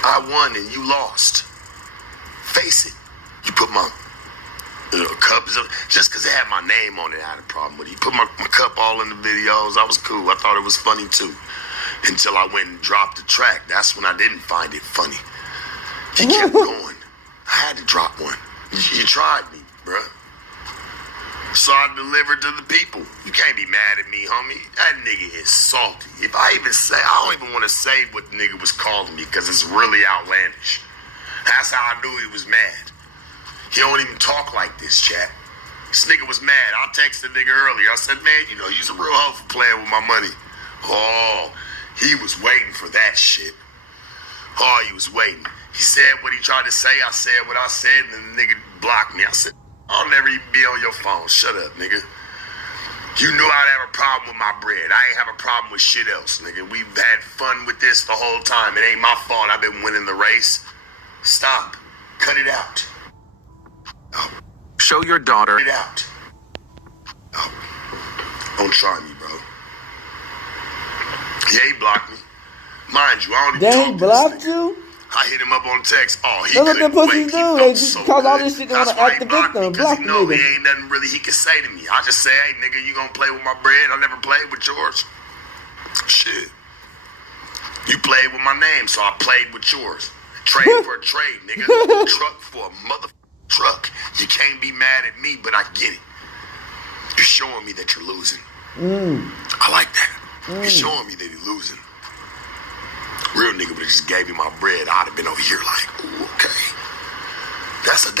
I won and you lost. Face it. You put my cup, just because it had my name on it, I had a problem with it. You put my cup all in the videos. I was cool. I thought it was funny, too. Until I went and dropped the track. That's when I didn't find it funny. You kept going. I had to drop one. You tried me, bruh. So I delivered to the people. You can't be mad at me, homie. That nigga is salty. If I even say, I don't even want to say what the nigga was calling me because it's really outlandish. That's how I knew he was mad. He don't even talk like this, chat. This nigga was mad. I texted the nigga earlier. I said, man, you know, you's a real hoe for playing with my money. Oh, he was waiting for that shit. Oh, he was waiting. He said what he tried to say. I said what I said, and then the nigga blocked me. I said, I'll never even be on your phone. Shut up, nigga. You knew I'd have a problem with my bread. I ain't have a problem with shit else, nigga. We've had fun with this the whole time. It ain't my fault I've been winning the race. Stop. Cut it out. Oh. Show your daughter. Cut it out. Oh. Don't try me, bro. Yeah, he blocked me. Mind you, I don't even They blocked you? I hit him up on text. Oh, he That's what them couldn't pussies wait. do. They just cause all this shit, they want to act the victim. Block Because the he know nigga. he ain't nothing really he can say to me. I just say, hey, nigga, you gonna play with my bread? I never played with yours. Shit. You played with my name, so I played with yours. Trade for a trade, nigga. Truck for a mother truck. You can't be mad at me, but I get it. You're showing me that you're losing. I like that. You're showing me that you're losing. Real nigga would have just gave me my bread. I'd have been over here like, ooh, okay. That's a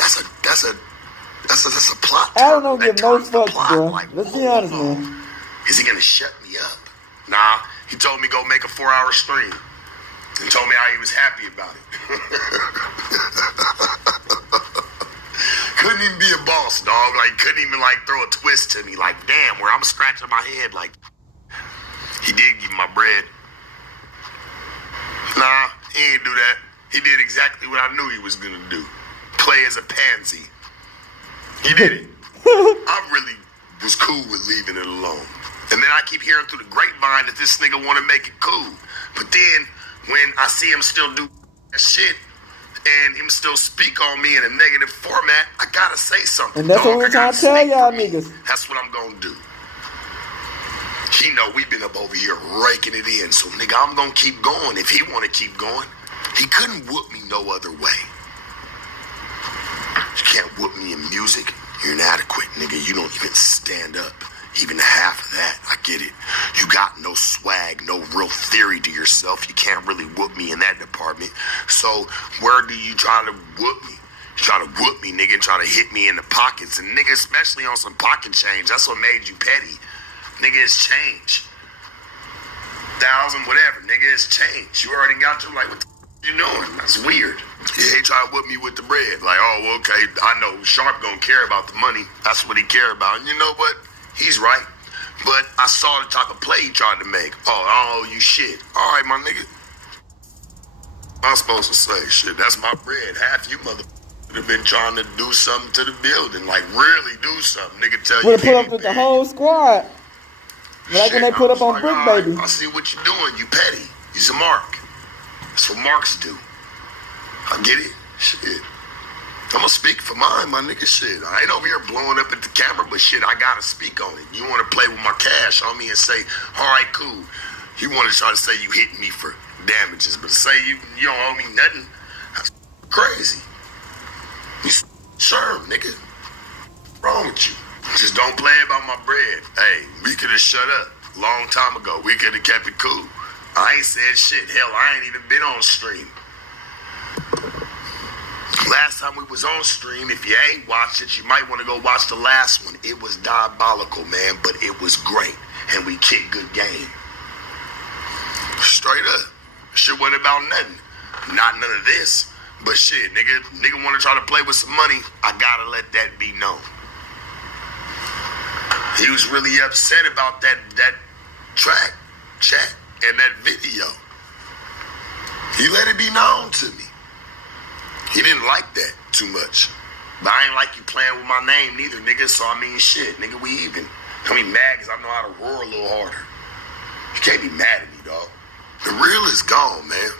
plot. I don't give no fucks, bro. Like, let's be honest, man. Is he gonna shut me up? Nah, he told me go make a 4-hour stream. And told me how he was happy about it. Couldn't even be a boss, dog. Like, couldn't even, like, throw a twist to me. Like, damn, where I'm scratching my head. Like, he did give me my bread. Nah, he didn't do that. He did exactly what I knew he was gonna do. Play as a pansy. He did it. I really was cool with leaving it alone. And then I keep hearing through the grapevine that this nigga want to make it cool. But then, when I see him still do that shit and him still speak on me in a negative format, I gotta say something. And that's what we're trying to tell y'all niggas. That's what I'm gonna do. He know we been up over here raking it in, so nigga, I'm gonna keep going. If he wanna keep going, he couldn't whoop me no other way. You can't whoop me in music. You're inadequate, nigga. You don't even stand up. Even half of that, I get it. You got no swag, no real theory to yourself. You can't really whoop me in that department. So where do you try to whoop me? You try to whoop me, nigga, try to hit me in the pockets. And nigga, especially on some pocket change, that's what made you petty. Nigga, it's change. 1,000, whatever, nigga, it's change. You already got to, like, what the you doing? That's weird. Yeah, he tried to whip me with the bread. Like, oh, well, okay, I know Sharp gonna care about the money. That's what he care about. And you know what? He's right. But I saw the type of play he tried to make. Oh, I don't owe you shit. All right, my nigga. I'm supposed to say, shit, that's my bread. Half you motherfuckers have been trying to do something to the building. Like, really do something. Nigga tell you. Would have put up with the whole squad. Like when they put up on Briccbaby. Right, I see what you're doing. You petty. You's a mark. That's what marks do. I get it. Shit. I'm gonna speak for mine, my nigga. Shit, I ain't over here blowing up at the camera, but shit, I gotta speak on it. You wanna play with my cash on me and say, all right, cool. You wanna try to say you hit me for damages, but say you don't owe me nothing. That's crazy. You sure, nigga. What's wrong with you? Just don't play about my bread. Hey, we could have shut up a long time ago. We could have kept it cool. I ain't said shit. Hell, I ain't even been on stream. Last time we was on stream, if you ain't watched it, you might want to go watch the last one. It was diabolical, man, but it was great. And we kicked good game. Straight up. Shit wasn't about nothing. Not none of this. But shit, nigga want to try to play with some money. I gotta let that be known. He was really upset about that track, chat, and that video. He let it be known to me. He didn't like that too much. But I ain't like you playing with my name neither, nigga. So I mean, shit, nigga, we even. Don't be mad because I know how to roar a little harder. You can't be mad at me, dog. The real is gone, man.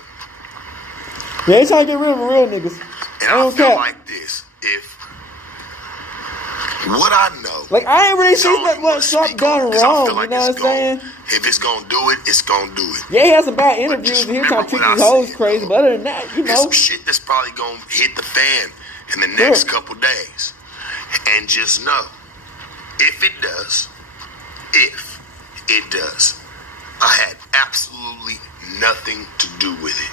Yeah, they trying to get rid of real niggas. And I feel like this. If what I know, like I ain't really seen what Sharp done wrong. You know what I'm saying? If it's gonna do it, it's gonna do it. Yeah, he has some bad interviews. He trying to treat these hoes crazy, but other than that, you know, some shit that's probably gonna hit the fan in the next couple days. And just know, if it does, I had absolutely nothing to do with it.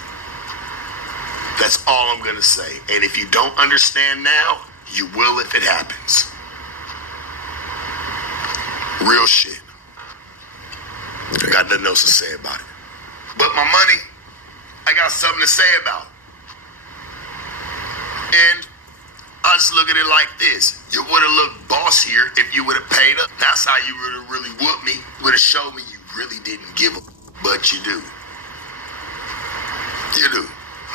That's all I'm gonna say. And if you don't understand now, you will if it happens. Real shit. I got nothing else to say about it. But my money, I got something to say about. And I just look at it like this. You would have looked bossier if you would have paid up. That's how you would have really whooped me. Would have showed me you really didn't give a but you do. You do.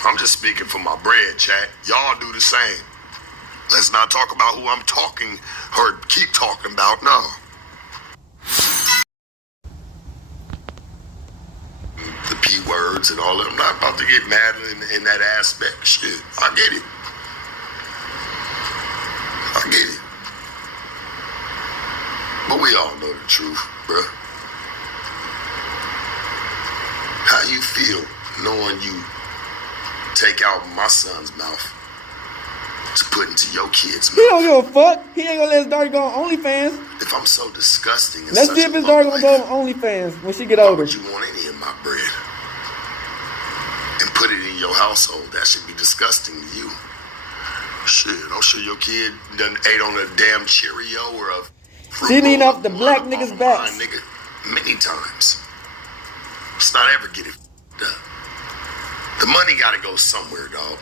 I'm just speaking for my bread, chat. Y'all do the same. Let's not talk about who I'm talking or keep talking about, no. The P words and all that. I'm not about to get mad in that aspect. Shit, I get it. I get it. But we all know the truth, bruh. How you feel knowing you take out my son's mouth to put into your kid's mouth. He don't give a fuck. He ain't gonna let his daughter go on OnlyFans. If I'm so disgusting and Let's such see if a his low daughter gonna life, go on OnlyFans when she get why older. would you want any of my bread and put it in your household? That should be disgusting to you. Shit, I'm sure your kid done ate on a damn Cheerio or a fruit She lean roll off the black niggas' backs. nigga, many times. Let's not ever get it f***ed up. The money gotta go somewhere, dog.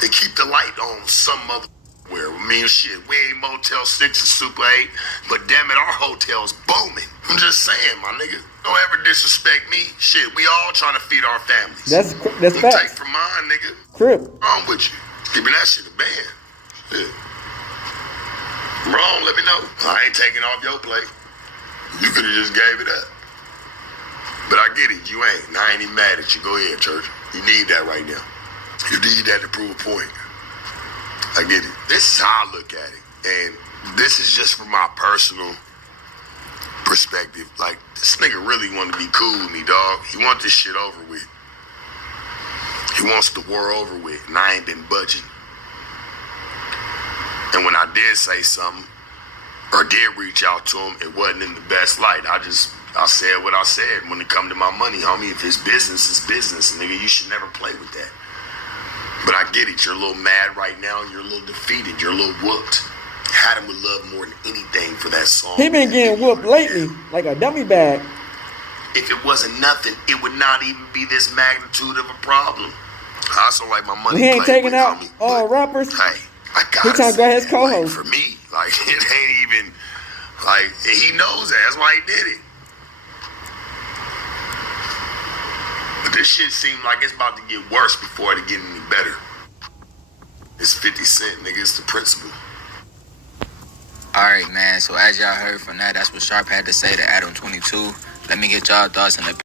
They keep the light on some mother where. I mean, shit, we ain't Motel 6 or Super 8, but damn it, our hotel's booming. I'm just saying, my nigga. Don't ever disrespect me. Shit, we all trying to feed our families. That's You facts. take from mine, nigga. Crip. Wrong with you? Giving that shit a ban. Shit. Wrong, let me know. I ain't taking off your plate. You could have just gave it up. But I get it, you ain't. And I ain't even mad at you. Go ahead, church. You need that right now. You need that to prove a point. I get it. This is how I look at it. And this is just from my personal perspective. Like, this nigga really want to be cool with me, dog. He want this shit over with. He wants the war over with, and I ain't been budging. And when I did say something, or did reach out to him, it wasn't in the best light. I said what I said when it come to my money, homie. If it's business, it's business. Nigga, you should never play with that. But I get it. You're a little mad right now. You're a little defeated. You're a little whooped. Adam would love more than anything for that song. He been getting whooped lately, like a dummy bag. If it wasn't nothing, it would not even be this magnitude of a problem. I also like my money. He ain't played taking with, out homie, all but, rappers. Hey, I got He trying to grab his co-host. for me. Like, it ain't even, like, he knows that. That's why he did it. But this shit seemed like it's about to get worse before it get any better. It's 50 Cent, nigga. It's the principle. Alright, man. So as y'all heard from that, that's what Sharp had to say to ADAM22. Let me get y'all thoughts on the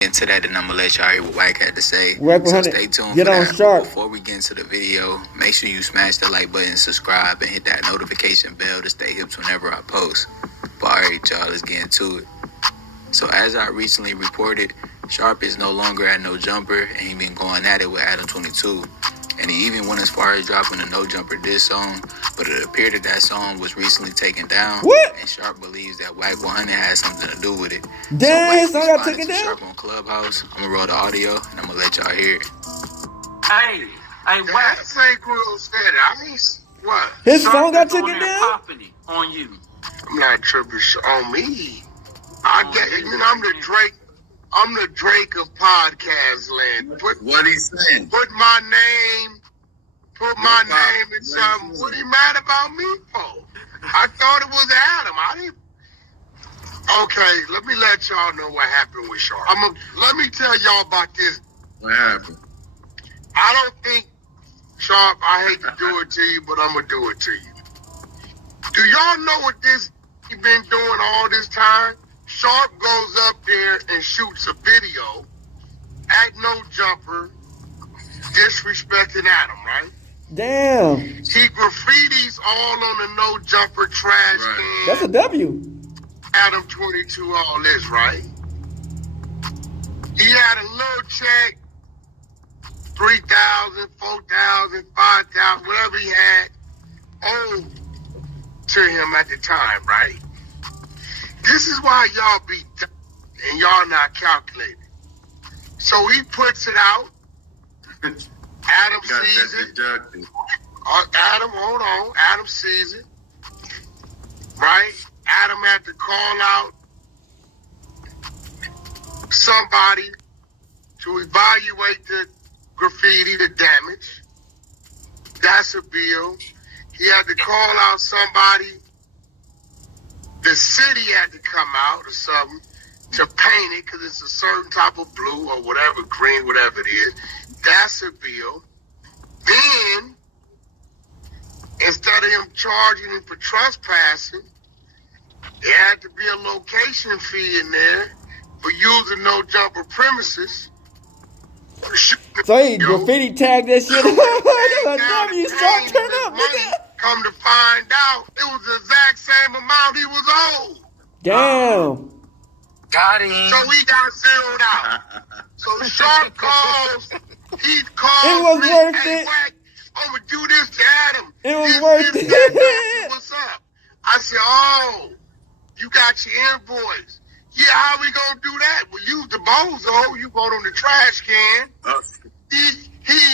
into that, and I'm gonna let y'all hear what Wack had to say. WACK100, so stay tuned get for on that. Sharp. Before we get into the video, make sure you smash the like button, subscribe, and hit that notification bell to stay hip whenever I post. But alright, y'all, let's get into it. So as I recently reported, Sharp is no longer at Nojumper, and he been going at it with ADAM22. And he even went as far as dropping a Nojumper diss song, but it appeared that that song was recently taken down. What? And Sharp believes that WACK100 has something to do with it. Damn, his so song Wack got taken responded to down? Sharp on Clubhouse. I'm gonna roll the audio, and I'm gonna let y'all hear it. Hey, Wack. That ain't real said. I mean, what? His song got Sharp is on taken there down? popping it on you. I'm not tripping on me. I get it. You know, I'm the Drake. I'm the Drake of podcast land. What he saying? Put my name in something. What he mad about me for? I thought it was Adam. I didn't. Okay, let me let y'all know what happened with Sharp. Let me tell y'all about this. What happened? I don't think, Sharp, I hate to do it to you, but I'm going to do it to you. Do y'all know what this he been doing all this time? Sharp goes up there and shoots a video at Nojumper disrespecting Adam, right? Damn. He graffitis all on the Nojumper trash can. That's a W. ADAM22, all this, right? He had a little check, 3,000, 4,000, 5,000, whatever he had owed to him at the time, right? This is why y'all be dumb and y'all not calculating. So he puts it out. Adam sees it. Adam, hold on. Adam sees it. Right? Adam had to call out somebody to evaluate the graffiti, the damage. That's a bill. He had to call out somebody. The city had to come out or something to paint it because it's a certain type of blue or whatever, green, whatever it is. That's a bill. Then, instead of him charging him for trespassing, there had to be a location fee in there for using Nojumper premises. So he graffiti tagged that shit. W, Sharp, turn up, nigga. Come to find out, it was the exact same amount he was owed. Damn. Got him. So he got zeroed out. So Sharp calls. He calls. It was me, worth hey, it. Wack, I'm gonna do this to Adam. It was This, worth this, it. that. What's up? I said, oh, you got your invoice. Yeah, how we gonna do that? Well, use the bozo. You vote on the trash can. He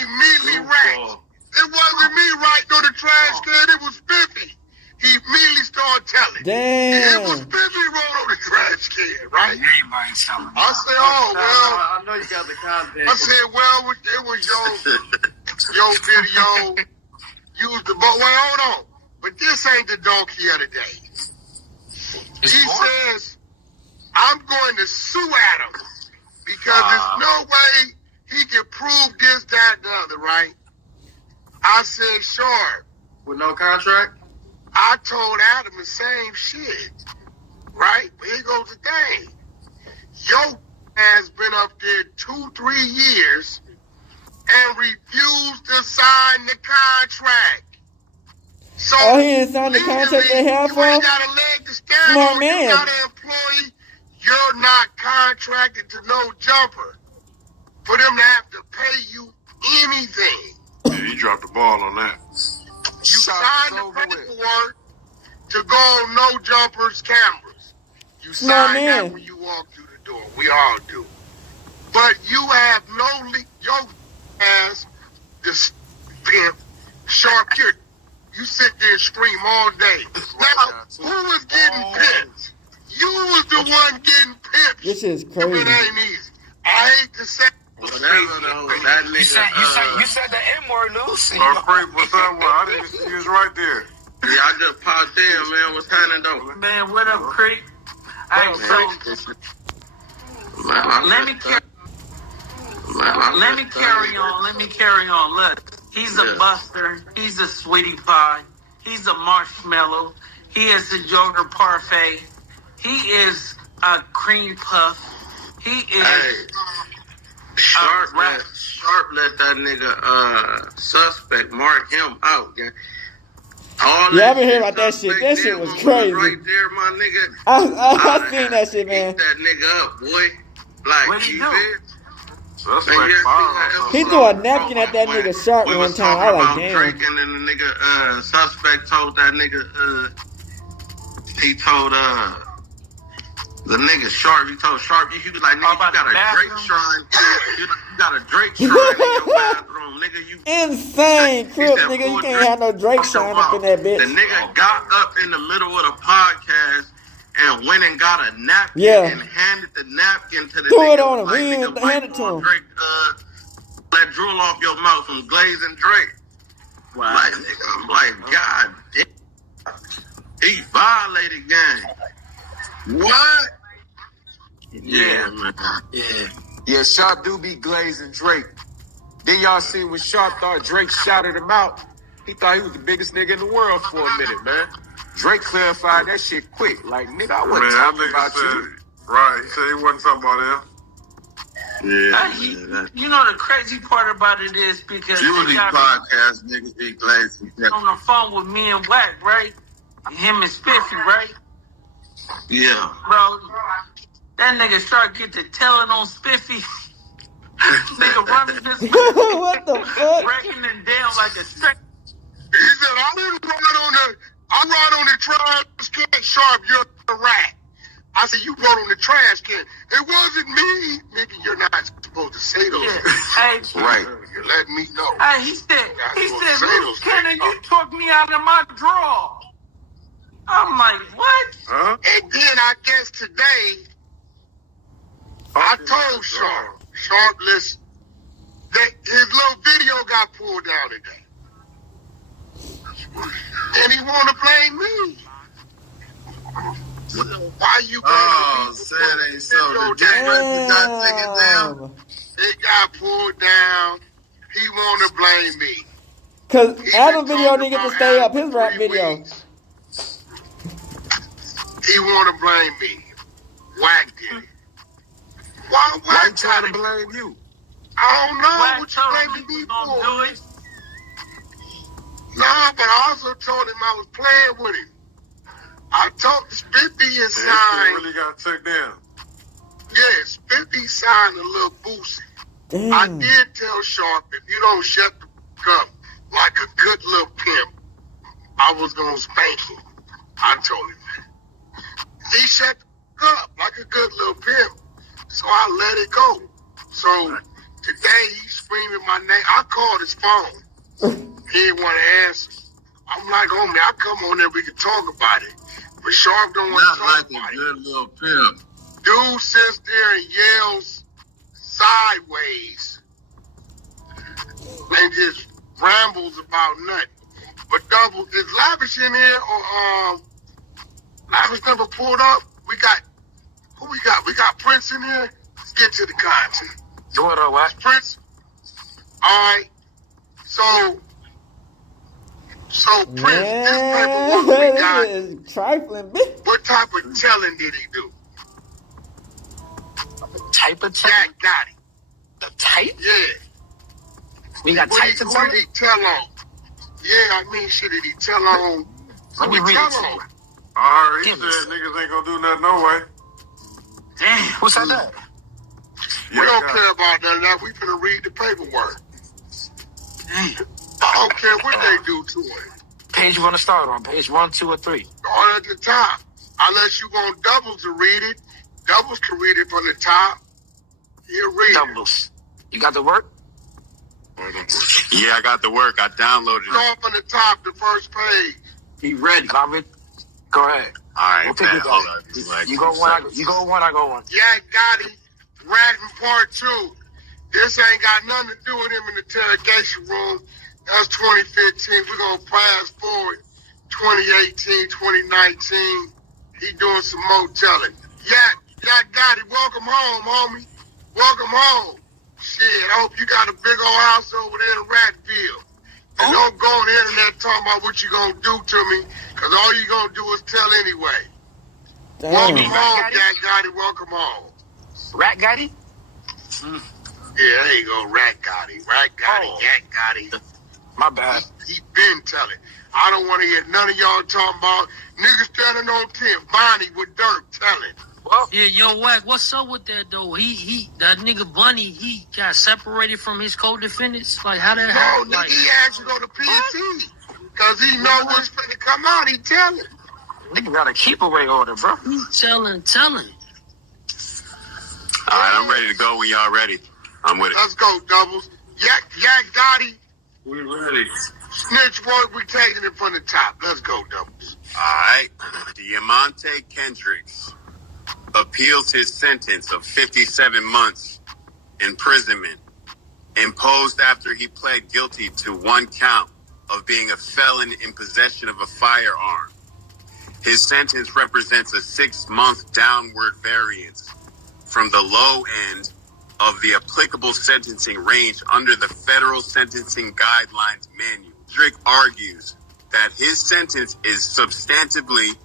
immediately racked. It wasn't me writing on the trash can. It was Spiffy. He immediately started telling. Damn. It was Spiffy wrote on the trash can, right? Everybody telling. I said, oh, well. I know you got the content. I said, well, it was your video. Use the boat. Wait, hold on. But this ain't the donkey of the day. He says, I'm going to sue Adam because there's no way he can prove this, that, and the other, right? I said, sure. With no contract? I told Adam the same shit, right? But here goes the thing. Yo has been up there 2-3 years and refused to sign the contract. So Oh, he didn't sign the contract they have for him? You ain't got a leg to stand Smart on. man. You got an employee. You're not contracted to Nojumper for them to have to pay you anything. Yeah, you dropped the ball on that. You signed the paperwork to go on Nojumper's cameras. You Smart signed man. that when you walk through the door. We all do. But you have no your ass, this pimp, sharp kid. You sit there and scream all day. Now, who was getting pimped? You was the one getting pimped. This is It crazy. ain't easy. I hate to say That nigga, You said the N-word, Lucy. What's up? I didn't see you was right there. Yeah, I just popped in, man. What's happening, though? Man, what up, Creek? Hey, so let me carry on. Look, he's a buster. He's a sweetie pie. He's a marshmallow. He is a yogurt parfait. He is a cream puff. He is. Sharp let that nigga suspect mark him out. Yeah, I've been hearing about that shit. That shit was crazy. Right there, my nigga. I seen that shit, man. That nigga up, boy. Like, what he do? He threw a napkin at that nigga Sharp one time. I was like, damn. Drake, and then the nigga suspect told that nigga he told the nigga Sharp, he told Sharp, you like, nigga, you got a Drake shrine. You got a Drake shrine in your bathroom, nigga. You insane, Crip, nigga. You can't have no Drake shrine up in that bitch. The nigga got up in the middle of the podcast and went and got a napkin and handed the napkin to the Threw nigga. it on him. Like, He nigga, didn't hand it to him. Drake, let drool off your mouth from glazing Drake. Wow. Like, nigga, I'm like, God damn. He violated gang. What? Yeah, man. Yeah, Sharp do be glazing Drake. Then y'all see when Sharp thought Drake shouted him out, he thought he was the biggest nigga in the world for a minute, man. Drake clarified that shit quick. Like, nigga, I wasn't talking about you. Right, he said he wasn't talking about him. Yeah. You know the crazy part about it is because You he these got podcast niggas be glazing. on the phone with me and Wack, right? Him and Spiffy, right? Yeah. Bro, that nigga Shark get to telling on Spiffy. Nigga running this what the fuck? breaking it down like a straight. He said, I ride on the trash can. Sharp, you're a rat. I said, you wrote on the trash can. It wasn't me. Nigga, you're not supposed to say those things. Hey, right. You let me know. Hey, he said, Luke Cannon, you took me out of my drawer. I'm like, what? Huh? And then I guess today, I told Sharp, listen, that his little video got pulled down today. And he want to blame me. Why you say it ain't so. The difference got taken down. It got pulled down. He want to blame me. Cause Adam's video didn't get to stay up. His rap video. He want to blame me. Wack did it. Why you trying to blame you? I don't know what you blaming me for. Nah, but I also told him I was playing with him. I told Spiffy and signed. Really got took down. Yeah, Spiffy signed a little boosie. Damn. I did tell Sharp, if you don't shut the fuck up like a good little pimp, I was gonna spank him. I told him that. He shut the fuck up like a good little pimp, so I let it go. So today he's screaming my name. I called his phone. He didn't want to answer. I'm like, homie, I'll come on there, we can talk about it. But Sharp don't want to talk about it. Not like a good little pimp. Dude sits there and yells sideways and just rambles about nothing. But Double, is Lavish in here or Lavish never pulled up? We got, who we got? We got Prince in here? Let's get to the content. You want to what? Prince? Alright. So Prince, this paperwork we got, is trifling, bitch. what type of telling did he do? Type of telling? Jack got it. The type? Yeah. We got type to Who tell? did he tell on? Yeah, I mean, shit, did he tell on? Let me read it to you. Alright, he said niggas ain't gonna do nothing no way. Damn, what's that? We don't care about none of that. We finna read the paperwork. Damn. I don't care what they do to it. Page you want to start on? Page 1, 2, or 3? All at the top. Unless you want Doubles to read it. Doubles can read it from the top. He'll read Doubles. You got the work? Yeah, I got the work. I downloaded it. Start from the top, the first page. He ready. Go ahead. All right, we'll pick it up. You go one, I go one. Yeah, got him. Ratting part 2. This ain't got nothing to do with him in the interrogation room. That's 2015. We're going to fast forward 2018, 2019. He doing some more telling. Yeah, got it. Welcome home, homie. Welcome home. Shit, I hope you got a big old house over there in Ratville. And don't go on the internet talking about what you going to do to me, because all you going to do is tell anyway. Damn. Welcome home, Jack Gotti. Welcome home. Rat Gotti? Yeah, there you go. Rat Gotti. Rat Gotti. Jack Gotti. My bad. He been telling. I don't want to hear none of y'all talking about niggas standing on 10. Bonnie with dirt telling. Well, yeah, yo, Wack, what's up with that though? That nigga Bunny, he got separated from his co-defendants. Like, how that happened? No, nigga, he asked to go to PT because he know what's finna come out. He telling. Nigga got a keep away order, bro. He telling. All right, I'm ready to go when y'all ready. I'm with it. Let's go, Doubles. Yak Gotti. We ready. Snitch work, we taking it from the top. Let's go, Doubles. All right. Diamante Kendricks appeals his sentence of 57 months imprisonment imposed after he pled guilty to one count of being a felon in possession of a firearm. His sentence represents a 6-month downward variance from the low end of the applicable sentencing range under the Federal Sentencing Guidelines Manual. Kendrick argues that his sentence is substantively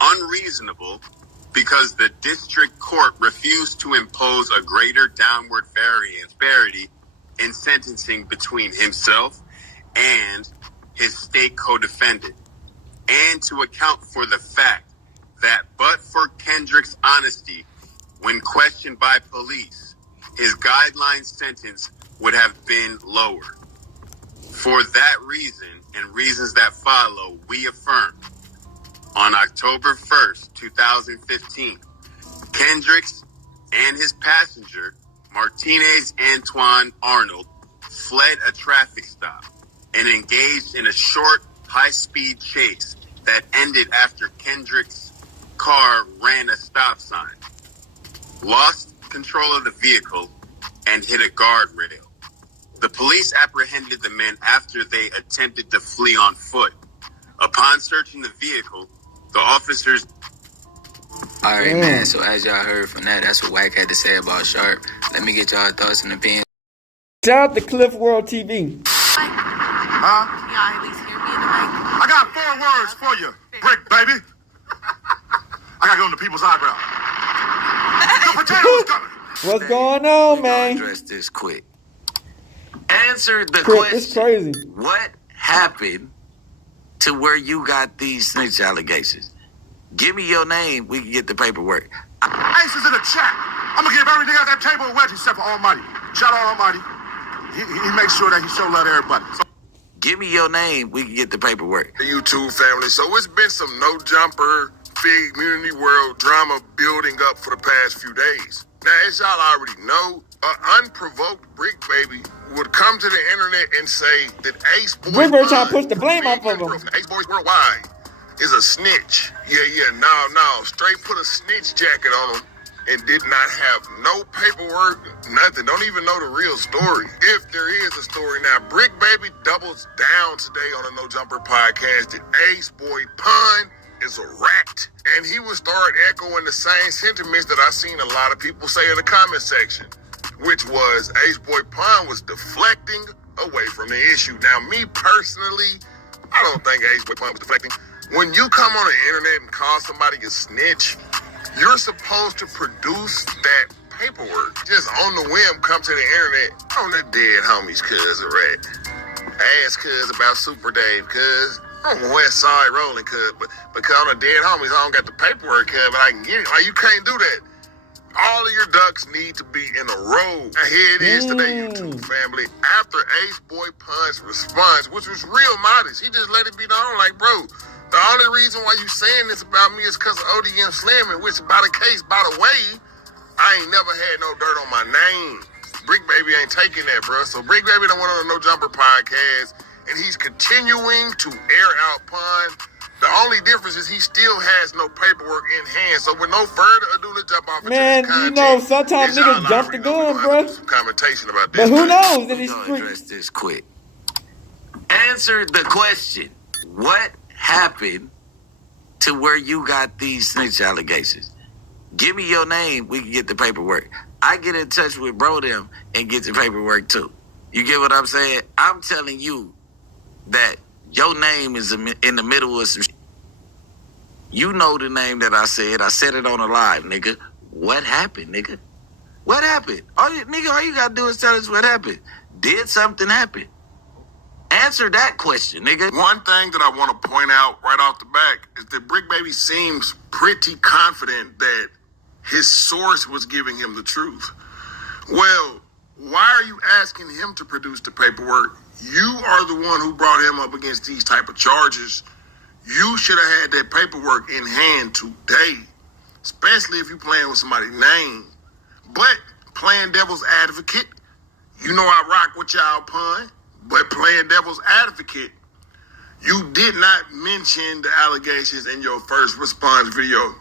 unreasonable because the district court refused to impose a greater downward disparity in sentencing between himself and his state co-defendant, and to account for the fact that but for Kendrick's honesty when questioned by police, his guideline sentence would have been lower. For that reason and reasons that follow, we affirm on October 1st, 2015, Kendricks and his passenger, Martinez Antoine Arnold, fled a traffic stop and engaged in a short, high-speed chase that ended after Kendrick's car ran a stop sign, lost control of the vehicle, and hit a guardrail. The police apprehended the men after they attempted to flee on foot. Upon searching the vehicle, the officers... All right, man. So as y'all heard from that, that's what Wack had to say about Sharp. Let me get y'all thoughts and opinions. Shout out to Cliff World TV. Huh? Can y'all at least hear me in the mic? I got 4 words for you, Briccbaby. I gotta go on the people's eyebrow. The potatoes coming. What's going on, man? Address this quick. Answer the Quick, it's question. crazy. What happened to where you got these snitch allegations? Give me your name. We can get the paperwork. Ace is in the chat. I'm gonna give everything at that table a wedgie except for Almighty. Shout out Almighty. He makes sure that he show love to everybody. So, Give me your name. We can get the paperwork. The YouTube family. So it's been some Nojumper Fig Community World drama building up for the past few days. Now, as y'all already know, an unprovoked Briccbaby would come to the internet and say that Ace Boy Brickbaby trying to push the blame off of him. Ace Boys Worldwide is a snitch. No. Straight put a snitch jacket on him and did not have no paperwork, nothing. Don't even know the real story. If there is a story. Now, Briccbaby doubles down today on the Nojumper podcast that Ace Boy Pun is a rat. And he would start echoing the same sentiments that I seen a lot of people say in the comment section, which was Ace Boy Pun was deflecting away from the issue. Now, me personally, I don't think Ace Boy Pun was deflecting. When you come on the internet and call somebody a snitch, you're supposed to produce that paperwork. Just on the whim, come to the internet on the dead homies, cuz a rat. Ask cuz about Super Dave, cuz. I'm West Side rolling, cuz. But because on the dead homies, I don't got the paperwork, cuz, but I can get it. Like, you can't do that. All of your ducks need to be in a row. Now, here it is today, YouTube family. After Ace Boy Pun's response, which was real modest, he just let it be known, like, bro, the only reason why you saying this about me is because of ODM slamming, which, by the case, by the way, I ain't never had no dirt on my name. Briccbaby ain't taking that, bro. So Briccbaby done went on a Nojumper podcast, and he's continuing to air out Pun. The only difference is he still has no paperwork in hand. So with no further ado, let's jump off into this content. You know, sometimes niggas jump the gun, bro. Some commentation about this. But who knows in these We're gonna streets? address this quick. Answer the question. What happened to where you got these snitch allegations? Give me your name. We can get the paperwork. I get in touch with bro them and get the paperwork too. You get what I'm saying? I'm telling you that your name is in the middle of some shit. You know the name that I said. I said it on a live, nigga. What happened, nigga? What happened? All you gotta do is tell us what happened. Did something happen? Answer that question, nigga. One thing that I want to point out right off the back is that Briccbaby seems pretty confident that his source was giving him the truth. Well, why are you asking him to produce the paperwork? You are the one who brought him up against these type of charges. You should have had that paperwork in hand today, especially if you're playing with somebody's name. But playing devil's advocate, you know I rock with y'all, Pun. But playing devil's advocate, you did not mention the allegations in your first response video.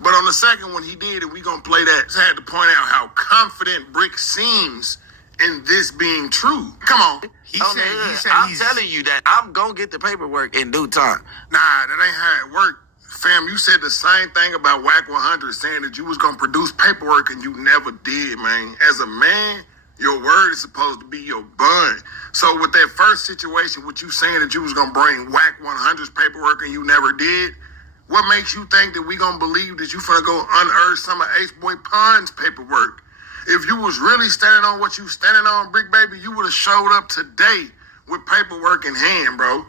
But on the second one, he did, and we gonna play that. Just had to point out how confident Brick seems in this being true. Come on. I'm telling you that I'm gonna get the paperwork in due time. Nah, that ain't how it worked. Fam, you said the same thing about WACK100, saying that you was gonna produce paperwork and you never did, man. As a man, your word is supposed to be your bond. So with that first situation, with you saying that you was gonna bring WACK100's paperwork and you never did, what makes you think that we gonna believe that you finna go unearth some of Ace Boy Pun's paperwork? If you was really standing on what you standing on, Briccbaby, you would have showed up today with paperwork in hand, bro.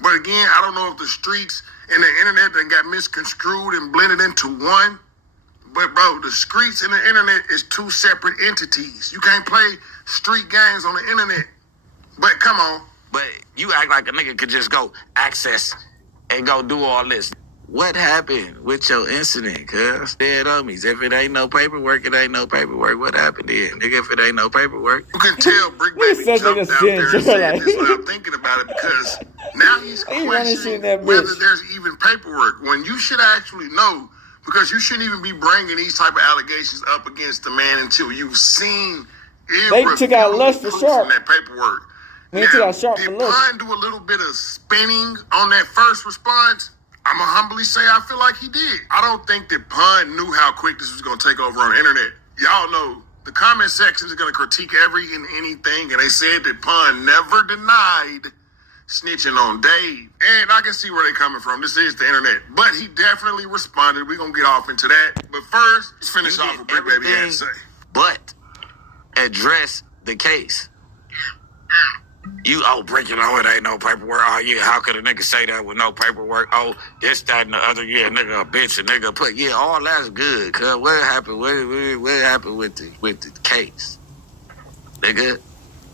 But again, I don't know if the streets and the internet done got misconstrued and blended into one. But bro, the streets and the internet is two separate entities. You can't play street games on the internet. But come on. But you act like a nigga could just go access and go do all this. What happened with your incident, cuz? Dead homies. If it ain't no paperwork, it ain't no paperwork. What happened then? Nigga, if it ain't no paperwork. You can tell Briccbaby jumped out there and said this without thinking about it, because now he's questioning whether there's even paperwork when you should actually know, because you shouldn't even be bringing these type of allegations up against the man until you've seen they took out Lush for Sharp. That paperwork. They took out Sharp for Did Lush. Pun do a little bit of spinning on that first response? I'm going to humbly say I feel like he did. I don't think that Pun knew how quick this was going to take over on the internet. Y'all know the comment section is going to critique every and anything, and they said that Pun never denied snitching on Dave. And I can see where they're coming from. This is the internet. But he definitely responded. We're going to get off into that. But first, let's finish off with Briccbaby had to say. But address the case. You, Brick, it ain't no paperwork. Oh, yeah, how could a nigga say that with no paperwork? Oh, this, that, and the other. Yeah, nigga, a bitch, a nigga put. Yeah, all that's good, cuz. What happened? What happened with the case? nigga.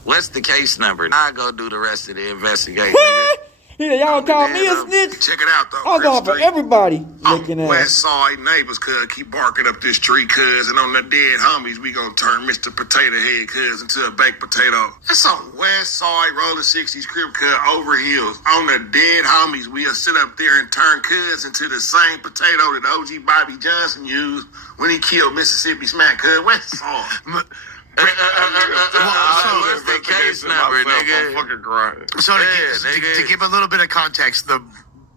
What's the case number? Now I go do the rest of the investigation, nigga. Yeah, y'all call me a snitch. Check it out, though. I'm going for everybody. Looking at West Side neighbors, cuz, keep barking up this tree, cuz, and on the dead homies, we gonna turn Mr. Potato Head, cuz, into a baked potato. That's on West Side Rolling 60s crib, cuz, over hills. On the dead homies, we'll sit up there and turn cuz into the same potato that OG Bobby Johnson used when he killed Mississippi Smack, cuz. West Side. What's the case number, nigga? So to give a little bit of context,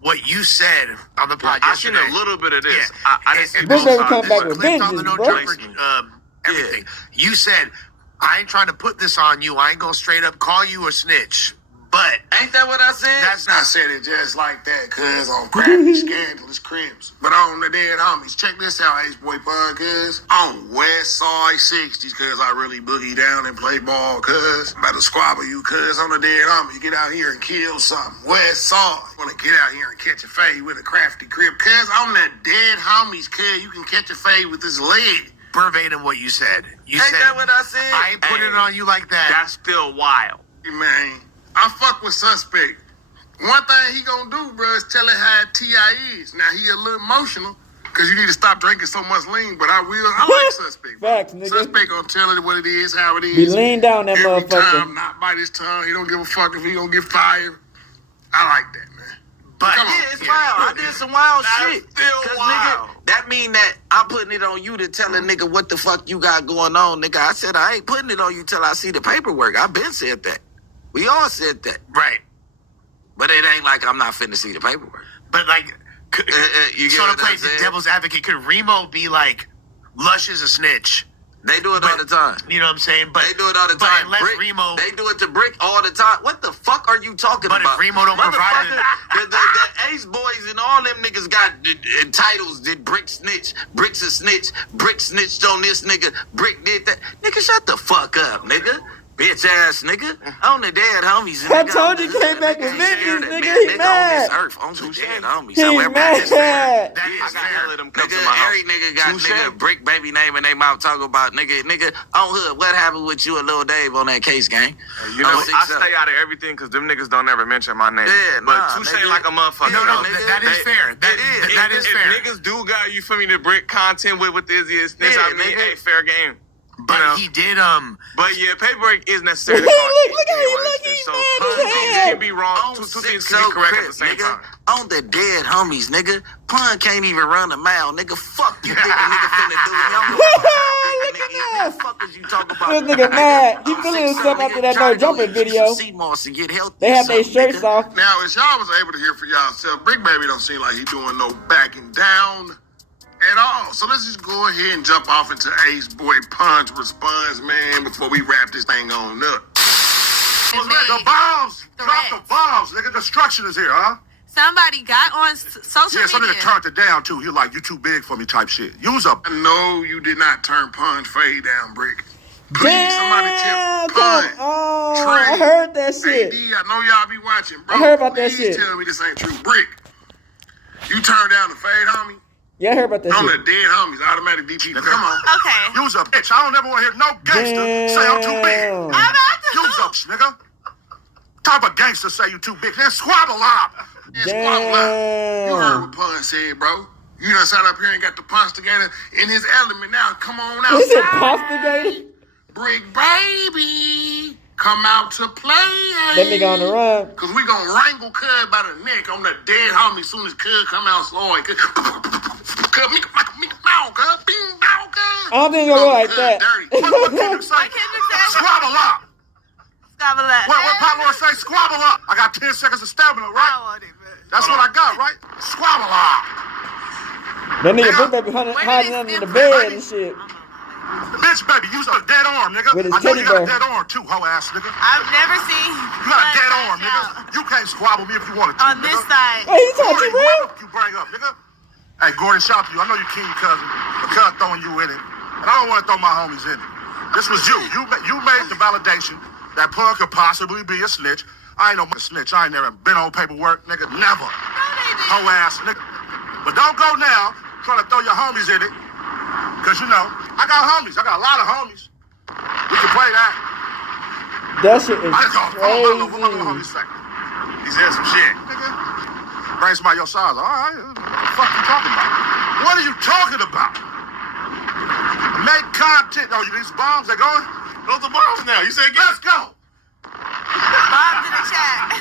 what you said on the podcast, I seen a little bit of this. Yeah. I didn't see This both baby come sides. back with Clicked on vengeance, the bro. Nojumper, everything. You said, I ain't trying to put this on you. I ain't gonna straight up call you a snitch. But ain't that what I said? That's not said it just like that, cuz, on crappy, scandalous cribs. But on the dead homies, check this out, Ace Boy Pun, cuz. On West Side 60s, cuz, I really boogie down and play ball, cuz. About to squabble you, cuz, on the dead homies. Get out here and kill something. West Side. Wanna get out here and catch a fade with a crafty crib, cuz. On the dead homies, cuz, you can catch a fade with this leg. verbatim what you said. You Ain't said, that what I said? I ain't putting it on you like that. That's still wild. Man, I fuck with suspect. One thing he gonna do, bro, is tell it how T.I. is. Now, he a little emotional, because you need to stop drinking so much lean, but I like suspect. Facts, nigga. Suspect gonna tell it what it is, how it is. Be lean down that Every motherfucker. time, not bite his tongue. He don't give a fuck if he gonna get fired. I like that, man. But yeah, it's wild. I did some wild shit. Still wild. Nigga, that mean that I'm putting it on you to tell a nigga what the fuck you got going on, nigga. I said I ain't putting it on you till I see the paperwork. I been said that. We all said that. Right. But it ain't like I'm not finna see the paperwork. But like, you so get to what play I'm the saying? devil's advocate, could Remo be like, Lush is a snitch? They do it all the time. You know what I'm saying? But they do it all the time. Unless Brick, Remo, they do it to Brick all the time. What the fuck are you talking but about? But if Remo don't provide it, the Ace Boys and all them niggas got titles. Did Brick snitch? Brick's a snitch. Brick snitched on this nigga. Brick did that. Nigga, shut the fuck up, nigga. Bitch ass nigga. On the dead homies. I told you came back with vengeance, nigga. He mad. On this earth, on the dead homies. He So mad. I got hell of them come to my house. Every nigga got nigga Briccbaby name in their mouth talking about nigga on hood. What happened with you and Lil Dave on that case, gang? You know, I stay out of everything because them niggas don't ever mention my name. Yeah, but Touche like a motherfucker. No, that is fair. That is fair. If niggas do got, you feel me, the Brick content with Izzy and Snitch, I mean, hey, fair game. But he did, But yeah, paperwork is necessary. Look how he looking, so man. two things can be wrong. Two things can be correct at the same time. On the dead homies, nigga. Pun can't even run a mile, nigga. Fuck you think a nigga finna do? What the fuck is you talking about? This nigga mad. He feeling himself after that Nojumper video. They have their shirts off. Now, as y'all was able to hear for y'allself, Briccbaby don't seem like he doing no backing down at all. So let's just go ahead and jump off into Ace Boy Pun's response, man, before we wrap this thing on up. The bombs! Drop the bombs, nigga. Destruction is here, huh? Somebody got on social Yeah, somebody media. turned it down, too. He like, you too big for me type shit. Use up. No, you did not turn Pun's fade down, Brick. Please, Damn, somebody tell come Pun. on. I heard that shit. AD, I know y'all be watching, bro. I heard about that Please shit. tell me this ain't true. Brick, you turned down the fade, homie? Yeah, I heard about that On shit. the dead homies, automatic DP. Come on. Okay. Use up, bitch. I don't ever want to hear no gangster say I'm too big. I'm about to. Use up, nigga. Type of gangster say you too big. Then squabble up. You heard what Pun said, bro. You done sat up here and got the punch together in his element now. Come on out. Is it Postigated? Briccbaby, come out to play. That nigga on the run. Cause we gonna wrangle Cud by the neck on the dead homie soon as Cud come out slow. Cud, make bow, Cud, bing, bow, Cud. I don't think it's gonna go like that. What can you say? Squabble up. Squabble up. What Pop Lord say? Squabble up. I got 10 seconds of stamina, right? That's what I got, right? Squabble up. That nigga Briccbaby hiding under the bed and shit. Bitch, baby, use a dead arm, nigga. With his I know teddy you got a bear. dead arm too, hoe ass nigga. I've never seen. You got a dead arm, nigga. You can't squabble me if you wanted to. On this side. Hey, he touching real? You bring up, nigga. Hey, Gordon, shout to you. I know you king cousin, but cuz throwing you in it. And I don't want to throw my homies in it. This was you. You made the validation that Pun could possibly be a snitch. I ain't no snitch. I ain't never been on paperwork, nigga. Never. Hoe ass nigga. But don't go now trying to throw your homies in it. Cause you know, I got homies. I got a lot of homies. We can play that. That shit is I just got crazy. hold on a second. He said some shit, nigga. Bring somebody your size. All right, what the fuck you talking about? What are you talking about? Make content. Oh, these bombs are going? Those are bombs now. You said, let's go. Bombs in the chat.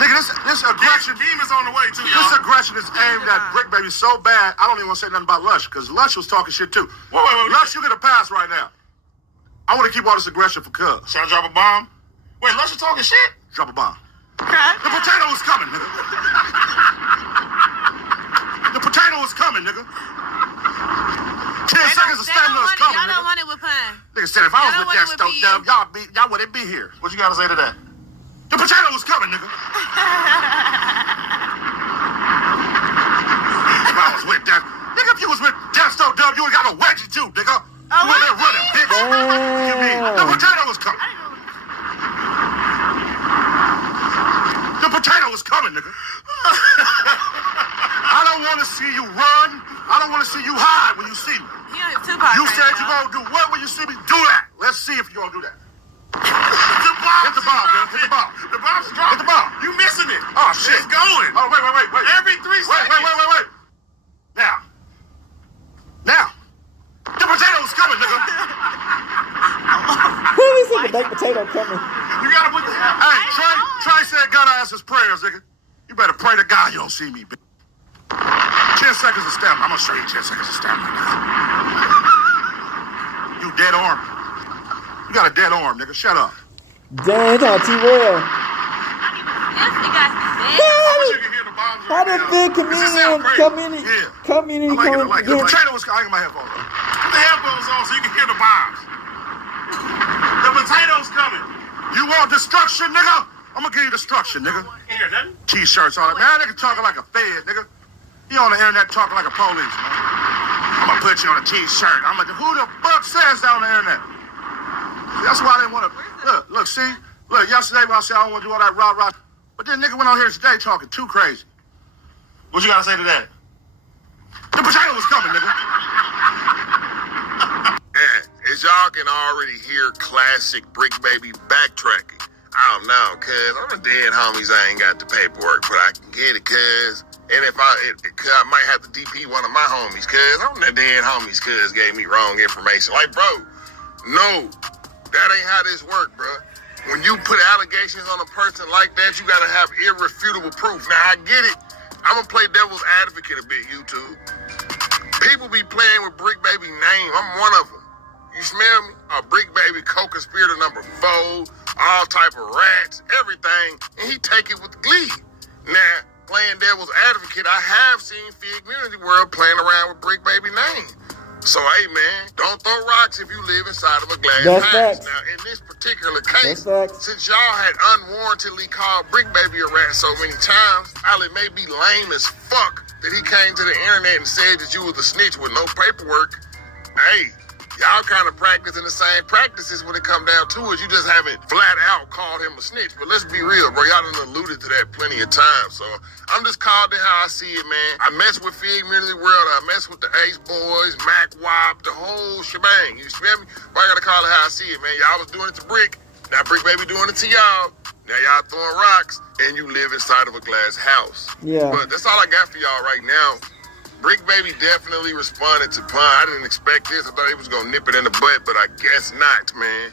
Nigga, this aggression. Demons on the way, too, y'all. This aggression is aimed at Briccbaby so bad, I don't even want to say nothing about Lush, because Lush was talking shit, too. Wait. Lush, you get a pass right now. I want to keep all this aggression for Cuz. Should I drop a bomb? Wait, Lush is talking shit? Drop a bomb. Okay. The potato is coming, nigga. The potato is coming, nigga. 10 seconds of stamina is coming, Y'all nigga. don't want it with pun. Nigga said if I was with that stove dub, y'all wouldn't be here. What you gotta say to that? The potato was coming, nigga. If I was with that, nigga, if you was with that stove dub, you would got a wedgie too, nigga. You were there running, bitch. What you mean? The potato was coming. The potato was coming, nigga. I don't want to see you run. I don't want to see you hide when you see me. You said you're going to do what when you see me? Do that. Let's see if you're going to do that. Hit the bomb, man. Hit the bomb. The bomb's dropping. Hit the bomb. You missing it. Oh, shit. It's going. Oh, wait. Every 3 seconds. Wait. Now. The potato's coming, nigga. Who is the baked potato coming? You gotta put the... Hey, Trey said gotta ask his prayers, nigga. You better pray to God you don't see me, bitch. 10 seconds of stamina. I'm gonna show you 10 seconds of stamina, nigga. You dead arm. You got a dead arm, nigga. Shut up. Damn, it's on T-Rail. How did big comedian community The potato was... I got my headphones on. Put the headphones on so you can hear the bombs. The potato's coming. You want destruction, nigga? I'm gonna give you destruction, nigga. Here, nothing. T-shirts on it. Man, that nigga talking like a fed, nigga. He on the internet talking like a police, man. I'm gonna put you on a T-shirt. Who the fuck says that on the internet? That's why they want to... Look, see? Look, yesterday when I said I don't want to do all that rah-rah, but then nigga went on here today talking too crazy. What you gotta say to that? The potato was coming, nigga. As y'all can already hear classic Briccbaby backtracking. I don't know, cuz I'm a dead homies. I ain't got the paperwork, but I can get it, cuz. And if cause I might have to DP one of my homies, cuz I'm the dead homies, cuz gave me wrong information. Like, bro, no, that ain't how this work, bro. When you put allegations on a person like that, you gotta have irrefutable proof. Now, I get it. I'm gonna play devil's advocate a bit, YouTube. People be playing with Briccbaby name. I'm one of them. You smell me? A Briccbaby co-conspirator number 4, all type of rats, everything, and he take it with glee. Now, playing devil's advocate, I have seen Fig Community World playing around with Briccbaby name. So, hey, man, don't throw rocks if you live inside of a glass That's house. facts. Now, in this particular case, That's facts. since y'all had unwarrantedly called Briccbaby a rat so many times, while it may be lame as fuck that he came to the internet and said that you was a snitch with no paperwork, hey, y'all kind of practicing the same practices when it come down to it. You just haven't flat out called him a snitch. But let's be real, bro. Y'all done alluded to that plenty of times. So I'm just called it how I see it, man. I mess with Fig Community World. I mess with the Ace Boys, Mac Wop, the whole shebang. You feel me? But I gotta call it how I see it, man. Y'all was doing it to Brick. Now Briccbaby doing it to y'all. Now y'all throwing rocks and you live inside of a glass house. Yeah. But that's all I got for y'all right now. Briccbaby definitely responded to pun. I didn't expect this. I thought he was going to nip it in the butt, but I guess not, man.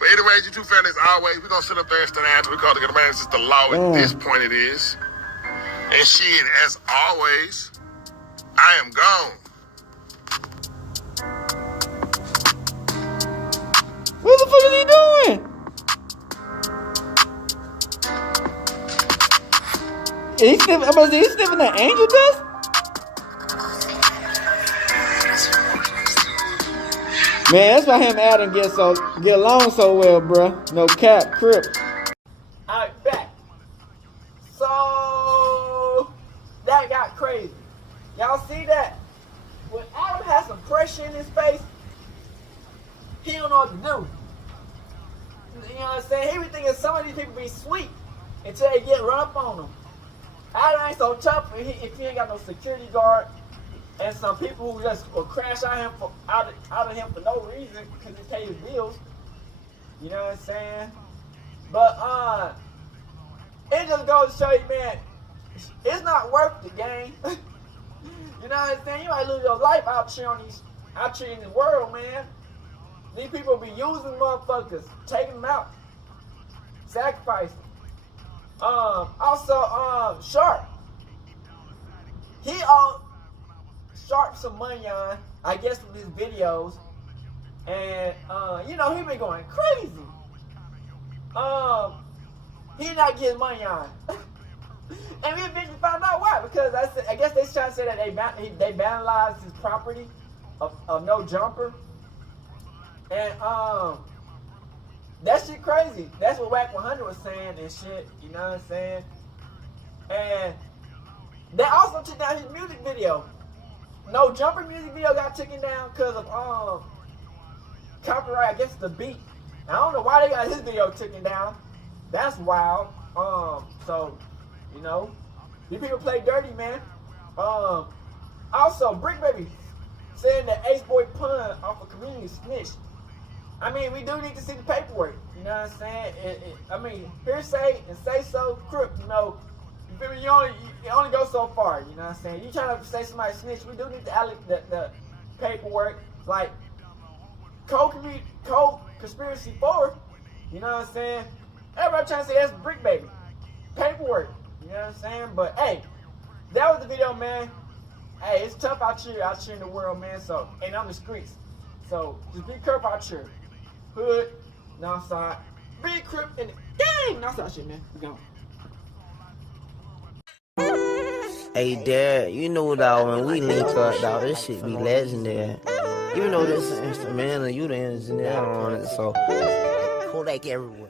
But anyways, you two family, as always, we're going to sit up there and stand out. We call it, man, it's just the law at this point it is. And shit, as always, I am gone. What the fuck is he doing? Is he sniffing the angel dust? Man, that's why him and Adam get along so well, bruh. No cap, crip. Alright, back. So that got crazy. Y'all see that? When Adam has some pressure in his face, he don't know what to do. You know what I'm saying? He be thinking some of these people be sweet until they get run up on them. Adam ain't so tough if he ain't got no security guard and some people who just will crash out of him for no reason because he pays his bills. You know what I'm saying? But it just goes to show you, man, it's not worth the game. You know what I'm saying? You might lose your life out here in the world, man. These people be using motherfuckers, taking them out, sacrificing. Also, Sharp. He Sharp some money on, I guess, from his videos. And, you know, he been going crazy. He not getting money on. And we eventually found out why. Because I guess they trying to say that they vandalized his property of Nojumper. And, that shit crazy. That's what WACK100 was saying and shit. You know what I'm saying? And they also took down his music video. Nojumper music video got taken down because of, copyright, I guess, the beat. I don't know why they got his video taken down. That's wild. So, you know, these people play dirty, man. Also, Briccbaby saying that Ace Boy pun off a community snitch. I mean, we do need to see the paperwork. You know what I'm saying? I mean, hearsay and say so, crook. You know, you feel me? You only go so far. You know what I'm saying? You trying to say somebody snitch? We do need the paperwork, like co-conspiracy for. You know what I'm saying? Everybody trying to say that's Briccbaby. Paperwork. You know what I'm saying? But hey, that was the video, man. Hey, it's tough out here in the world, man. So, and on the streets. So just be careful out here. Hood, Northside, big crip in the gang. Northside shit, man. We gone. Hey, Dad, you know, dog, when we link up, dog, this shit be legendary. You know this instrumental, you the engineer on it, so Kodak everywhere.